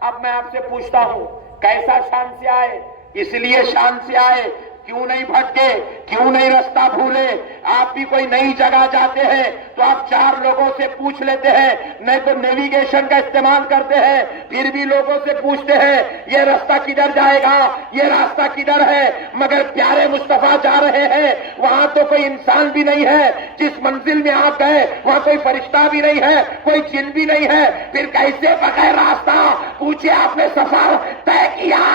اب میں آپ سے پوچھتا ہوں, کیسا شان سے آئے؟ اس لیے شان سے آئے, کیوں نہیں بھٹکے, کیوں نہیں رستہ بھولے؟ آپ بھی کوئی نئی جگہ جاتے ہیں تو آپ 4 لوگوں سے پوچھ لیتے ہیں, نہیں تو نیویگیشن کا استعمال کرتے ہیں, پھر بھی لوگوں سے پوچھتے ہیں یہ رستہ کدھر جائے گا, یہ راستہ کدھر ہے. مگر پیارے مصطفیٰ جا رہے ہیں, وہاں تو کوئی انسان بھی نہیں ہے. جس منزل میں آپ گئے وہاں کوئی فرشتہ بھی نہیں ہے, کوئی جن بھی نہیں ہے, پھر کیسے بغیر راستہ پوچھے آپ نے سفر طے کیا؟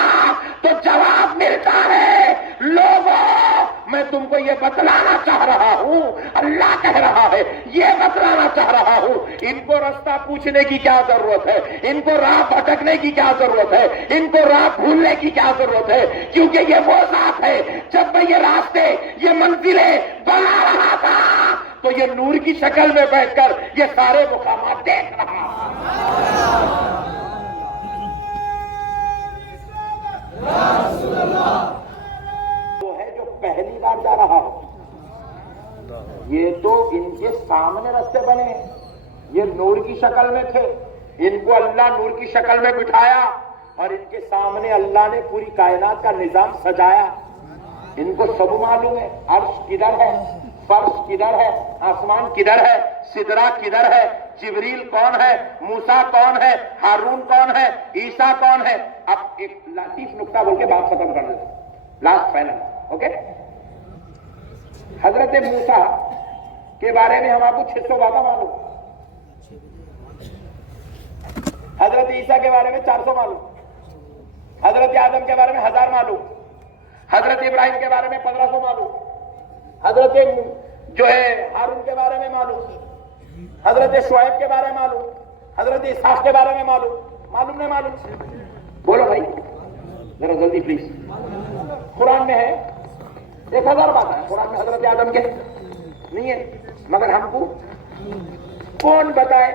تو جواب ملتا ہے, لوگوں میں تم کو یہ بتلانا چاہ رہا ہوں, اللہ کہہ رہا ہے یہ بتلانا چاہ رہا ہوں, ان کو راستہ پوچھنے کی کیا ضرورت ہے, ان کو راہ بھٹکنے کی کیا ضرورت ہے, ان کو راہ بھولنے کی کیا ضرورت ہے, کیونکہ یہ وہ ذات ہے. جب میں یہ راستے, یہ منزلیں بنا رہا تھا تو یہ نور کی شکل میں بیٹھ کر یہ سارے مقامات دیکھ رہا تھا. وہ ہے جو پہلی بار جا رہا ہو, یہ تو ان کے سامنے راستے بنے, یہ نور کی شکل میں تھے, ان کو اللہ نور کی شکل میں بٹھایا اور ان کے سامنے اللہ نے پوری کائنات کا نظام سجایا. ان کو سب معلوم ہے, عرش کدھر ہے, فرش کدھر ہے, آسمان کدھر ہے, سدرہ کدھر ہے, جبریل کون ہے, موسیٰ کون ہے, ہارون کون ہے, عیسیٰ کون ہے. اب ایک لطیف نکتہ بول کے بات ختم کر دیں, لاسٹ فائنل, اوکے. حضرت موسیٰ کے بارے میں ہم آپ کو 600 باتیں معلوم, حضرت عیسیٰ کے بارے میں 400 معلوم, حضرت آدم کے بارے میں 1000 معلوم, حضرت ابراہیم کے بارے میں 1500 معلوم, حضرت جو ہے ہارون کے بارے میں معلوم, حضرت شعیب کے بارے میں معلوم, حضرت اسحاق کے بارے میں معلوم. معلوم نہیں معلوم؟ بولو بھائی ذرا جلدی پلیز. قرآن میں ہے 1000 باتیں, قرآن میں حضرت آدم کے نہیں ہے, مگر ہم کو کون بتائے؟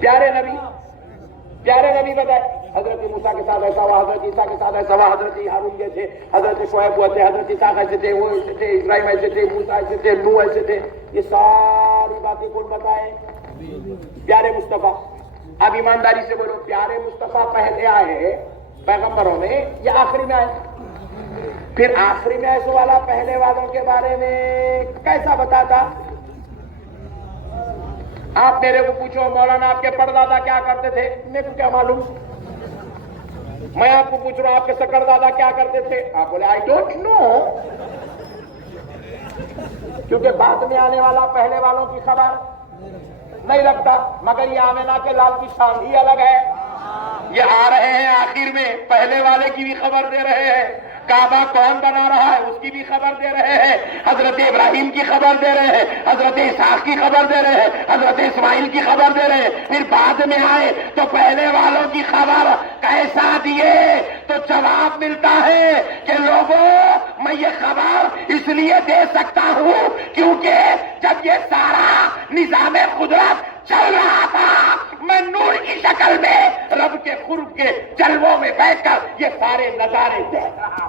پیارے نبی بتائے. حضرت موسیٰ کے ساتھ ایسا ہوا, حضرت عیسیٰ کے ساتھ ایسا ہوا, حضرت ہارون کے تھے, حضرت شعیب ہوئے تھے, حضرت اسحاق ایسے تھے, وہ ایسے تھے, ابراہیم ایسے تھے, موسیٰ ایسے تھے, نوح ایسے تھے. یہ ساری باتیں کون بتائے؟ پیارے مصطفیٰ. اب ایمانداری سے بولو, پیارے مصطفیٰ پہلے آئے پیغمبروں میں یا آخری میں آئے؟ پھر آخری میں ایسے والا پہلے والوں کے بارے میں کیسا بتاتا؟ آپ میرے کو پوچھو مولانا آپ کے پردادا کیا کرتے تھے, میرے کو کیا معلوم؟ میں آپ کو پوچھ رہا ہوں آپ کے سکر دادا کیا کرتے تھے, آپ بولے آئی ڈونٹ نو, کیونکہ بعد میں آنے والا پہلے والوں کی خبر نہیں رکھتا. مگر یہ آمینہ کے لال کی شان ہی الگ ہے, یہ آ رہے ہیں آخر میں, پہلے والے کی بھی خبر دے رہے ہیں, کعبہ کون بنا رہا ہے اس کی بھی خبر دے رہے ہیں, حضرت ابراہیم کی خبر دے رہے ہیں, حضرت اسحاق کی خبر دے رہے ہیں, حضرت اسماعیل کی خبر دے رہے ہیں. پھر بعد میں آئے تو پہلے والوں کی خبر کیسا دیے؟ تو جواب ملتا ہے کہ لوگوں میں یہ خبر اس لیے دے سکتا ہوں کیونکہ جب یہ سارا نظام قدرت چل رہا تھا میں نور کی شکل میں رب کے قرب کے جلووں میں بیٹھ کر یہ سارے نظارے دیکھ رہا تھا.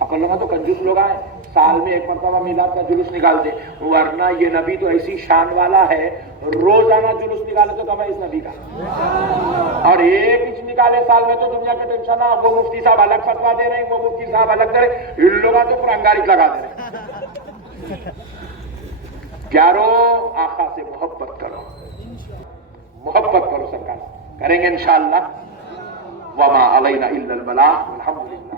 اکلوگا تو کنجوس لوگ آئے, سال میں 1 مرتبہ میلاد کا جلوس نکالتے, ورنہ یہ نبی تو ایسی شان والا ہے روزانہ جلوس نکالے تو کم ہے اس نبی کا, اور ایک انچ نکالے سال میں تو دنیا کے ٹینشن نہ. وہ مفتی صاحب الگ فتوا دے رہے ہیں, وہ مفتی صاحب الگ دے رہے, ان لوگوں تو پورا انگارش لگا دے رہے. پیارو آقا سے محبت کرو سرکار, کریں گے انشاءاللہ. وما علینا الا البلاغ, الحمدللہ.